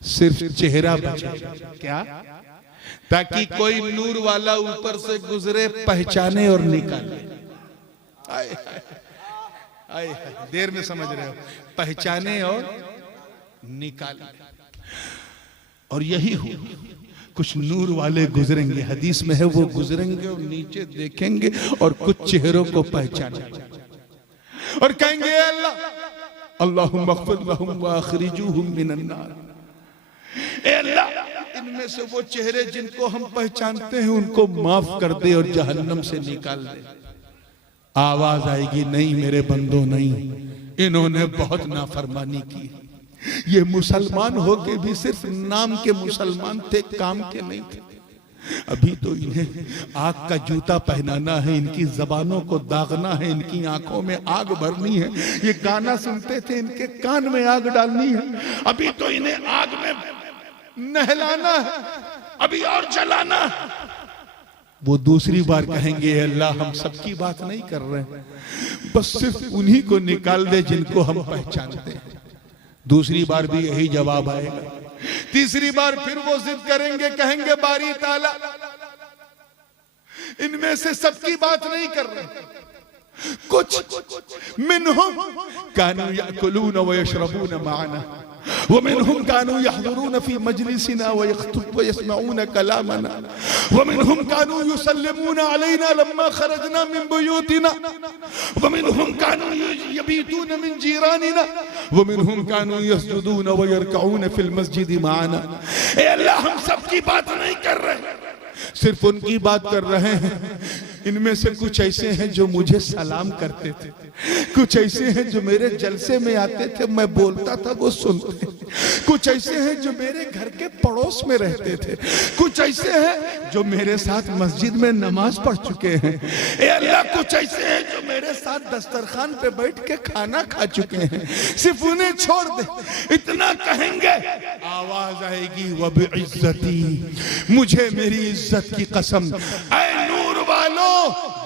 सिर्फ चेहरा बचेगा। क्या? ताकि कोई नूर वाला ऊपर से गुजरे, पहचाने और निकाले। आए आए, देर में समझ रहे हो, पहचाने और निकाले। और यही हो, कुछ नूर वाले गुजरेंगे, हदीस में है वो गुजरेंगे और नीचे देखेंगे और कुछ चेहरों को पहचानेंगे और कहेंगे अल्लाह अल्लाहुम्मा अग़फ़िर लहुम व अख़रिजूहुम मिनन नार। ए अल्लाह, इनमें से वो चेहरे जिनको हम पहचानते हैं उनको माफ कर दे और जहन्नम से निकाल दे। आवाज आएगी, नहीं मेरे बंदो नहीं, इन्होंने बहुत नाफरमानी की। ये मुसलमान होके भी सिर्फ नाम के मुसलमान थे, काम के नहीं थे। अभी तो इन्हें आग का जूता पहनाना है, इनकी जबानों को दागना है, इनकी आंखों में आग भरनी है। ये गाना सुनते थे, इनके कान में आग डालनी है। अभी तो इन्हें आग में नहलाना है, अभी और जलाना है। वो दूसरी बार कहेंगे अल्लाह हम सबकी बात नहीं कर रहे, बस सिर्फ उन्हीं को निकाल दे जिनको हम पहचानते हैं। दूसरी बार भी यही जवाब आएगा। तीसरी बार फिर वो जिद करेंगे, कहेंगे बारी ताला इनमें से सबकी बात नहीं कर रहे, कुछ मिनहुम कानू याकुलून व यशरबून माना व मिनहुम कानू यहज़ुरून फी मजलिसिना व यस्मऊन कलामना व मिनहुम कानू युसल्लिमून अलैना लम्मा खरजना मिन बुयूतिना व मिनहुम कानू यबीतून मिन जीरानिना व मिनहुम कानू यस्जुदून व यरकऊन फिल मस्जिद माना। ए अल्लाह, हम सबकी बात नहीं कर रहे, सिर्फ उनकी बात कर रहे हैं। इनमें से कुछ ऐसे हैं जो मुझे सलाम करते थे, कुछ ऐसे हैं जो मेरे जलसे में आते थे, मैं बोलता था वो सुनते, कुछ ऐसे हैं जो मेरे घर के पड़ोस में रहते थे, कुछ ऐसे हैं जो मेरे साथ मस्जिद में नमाज पढ़ चुके हैं। ए अल्लाह, कुछ ऐसे हैं जो मेरे साथ दस्तरखान पे बैठ के खाना खा चुके हैं, सिर्फ उन्हें छोड़ दे। इतना कहेंगे, आवाज आएगी व बिइज्जती, मुझे मेरी इज्जत की कसम, ऐ नूर वालों,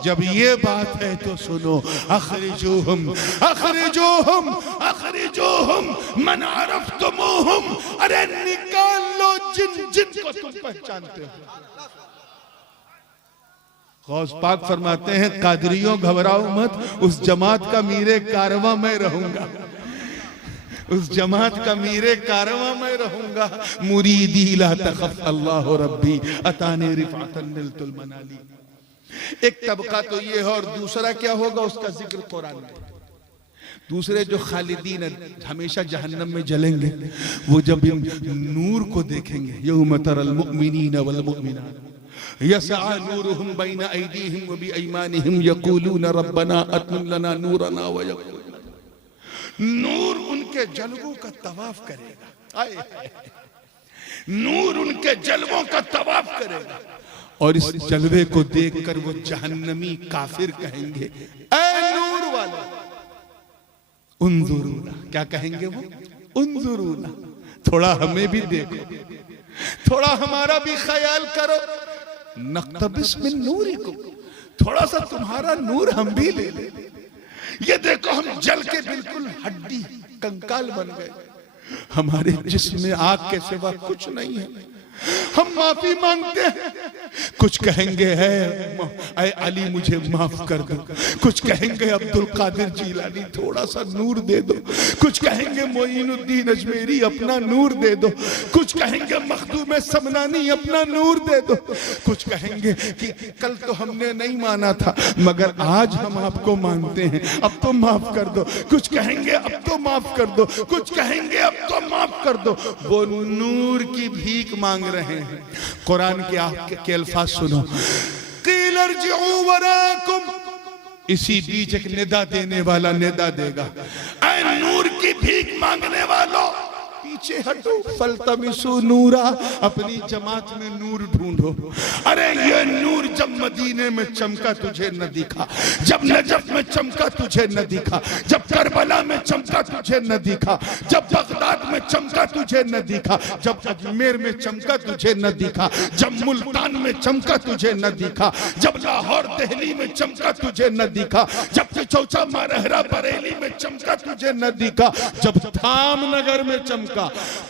जब ये बात है तो सुनो, अखरिजूहुम अखरिजूहुम अखरिजूहुम मन अरफ्तुमूहुम, अरे निकाल लो जिन जिनको तुम पहचानते हो। गौस पाक फरमाते हैं, कादरियों घबराओ मत, उस जमात का मीरे कारवां मैं रहूंगा, उस जमात का मीरे कारवां मैं रहूंगा। मुरीदी ला तखफ अल्लाह रब्बी अतानी रिफातन निलतुल मनाली। एक तबका तो ये है, और दूसरा क्या होगा उसका जिक्र कुरान में। दूसरे जो खालिदीन हमेशा जहन्नम में जलेंगे, वो जब इन नूर को देखेंगे, यौम तरल मुमिनीन वल मुमिनात यसआ नूरुहुम बैन अयदीहिम व बिअयमानिहिम यक़ूलून रब्बना अत्मिम लना नूरना व यक़ूलून, नूर उनके जलवों का तवाफ करेगा। नूर उनके जलवों का तवाफ करेगा और इस जलवे को देखकर वो जहन्नमी काफिर कहेंगे, ऐ नूर वाला उन्जुरूना। क्या कहेंगे वो? उन्जुरूना, थोड़ा हमें भी देखो, थोड़ा हमारा भी ख्याल करो। नक्तबिस मिन नूरिकुम, थोड़ा सा तुम्हारा नूर हम भी ले ले। ये देखो हम जल के बिल्कुल हड्डी कंकाल बन गए, हमारे जिस्म में आग के सिवा कुछ नहीं है। हम माफी मांगते हैं, कुछ कहेंगे है अली मुझे माफ कर दो, कुछ कहेंगे अब्दुल कादिर जीलानी थोड़ा सा नूर दे दो, कुछ कहेंगे मोइनुद्दीन अजमेरी अपना नूर दे दो, कुछ कहेंगे मखदूम समनानी अपना नूर दे दो, कुछ कहेंगे कि कल तो हमने नहीं माना था मगर आज हम आपको मानते हैं, अब तो माफ कर दो, कुछ कहेंगे अब तो माफ कर दो, कुछ कहेंगे अब तो माफ कर दो। वो नूर की भीख मांग रहे हैं। कुरान के अल्फाज सुनो, क़ील इरजिऊ वराकुम, इसी बीच एक निदा देने वाला निदा देगा, ऐ नूर की भीख मांगने वालों पीछे हटो, फल्तमिसु नूरा, अपनी जमात में नूर ढूंढो। अरे ये नूर जब मदीने में चमका तुझे न दिखा, जब नजफ में चमका तुझे न दिखा, जब करबला में चमका तुझे न दिखा, जब बगदाद में चमका तुझे न दिखा, जब अजमेर में चमका तुझे न दिखा, जब मुल्तान में चमका तुझे न दिखा, जब लाहौर दिल्ली में चमका तुझे न दिखा, जब चौचा मारहरा बरेली में चमका तुझे न दिखा, जब धामनगर में चमका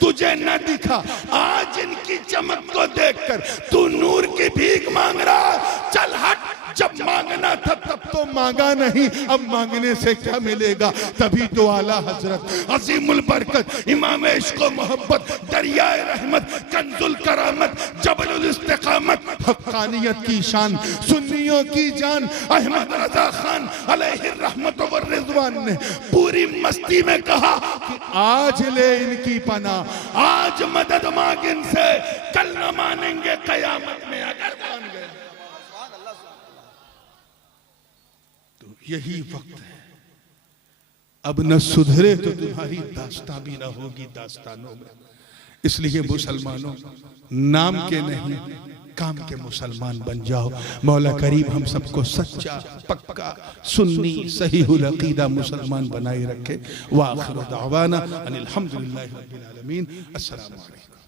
तुझे न दिखा, आज इनकी चमक को देखकर तू नूर की भीख मांग रहा। चल हट, जब मांगना था तब तो मांगा नहीं, अब मांगने से क्या मिलेगा? तभी तो आला हजरत अजीमुल बरकत इमाम इश्क़ व मोहब्बत दरियाए रहमत कंजुल करामत जबलुल इस्तिकामत हक्कानियत की शान सुन्नियों की जान अहमद रजा खान अलैहि रहमत व रिज़वान ने पूरी मस्ती में कहा कि आज ले इनकी पनाह, आज मदद मांग इनसे, कल न मानेंगे कयामत में अगर मान गए। यही वक्त है, अब न सुधरे तो तुम्हारी दास्तां भी न होगी दास्तानों में। इसलिए मुसलमानों, नाम के नहीं काम के मुसलमान बन जाओ। मौला करीम हम सबको सच्चा पक्का सुन्नी सहीहुल अकीदा मुसलमान बनाए रखे। व आखिर दावाना अनिल हम्दुलिल्लाहि रब्बिल आलमीन। अस्सलामु अलैकुम।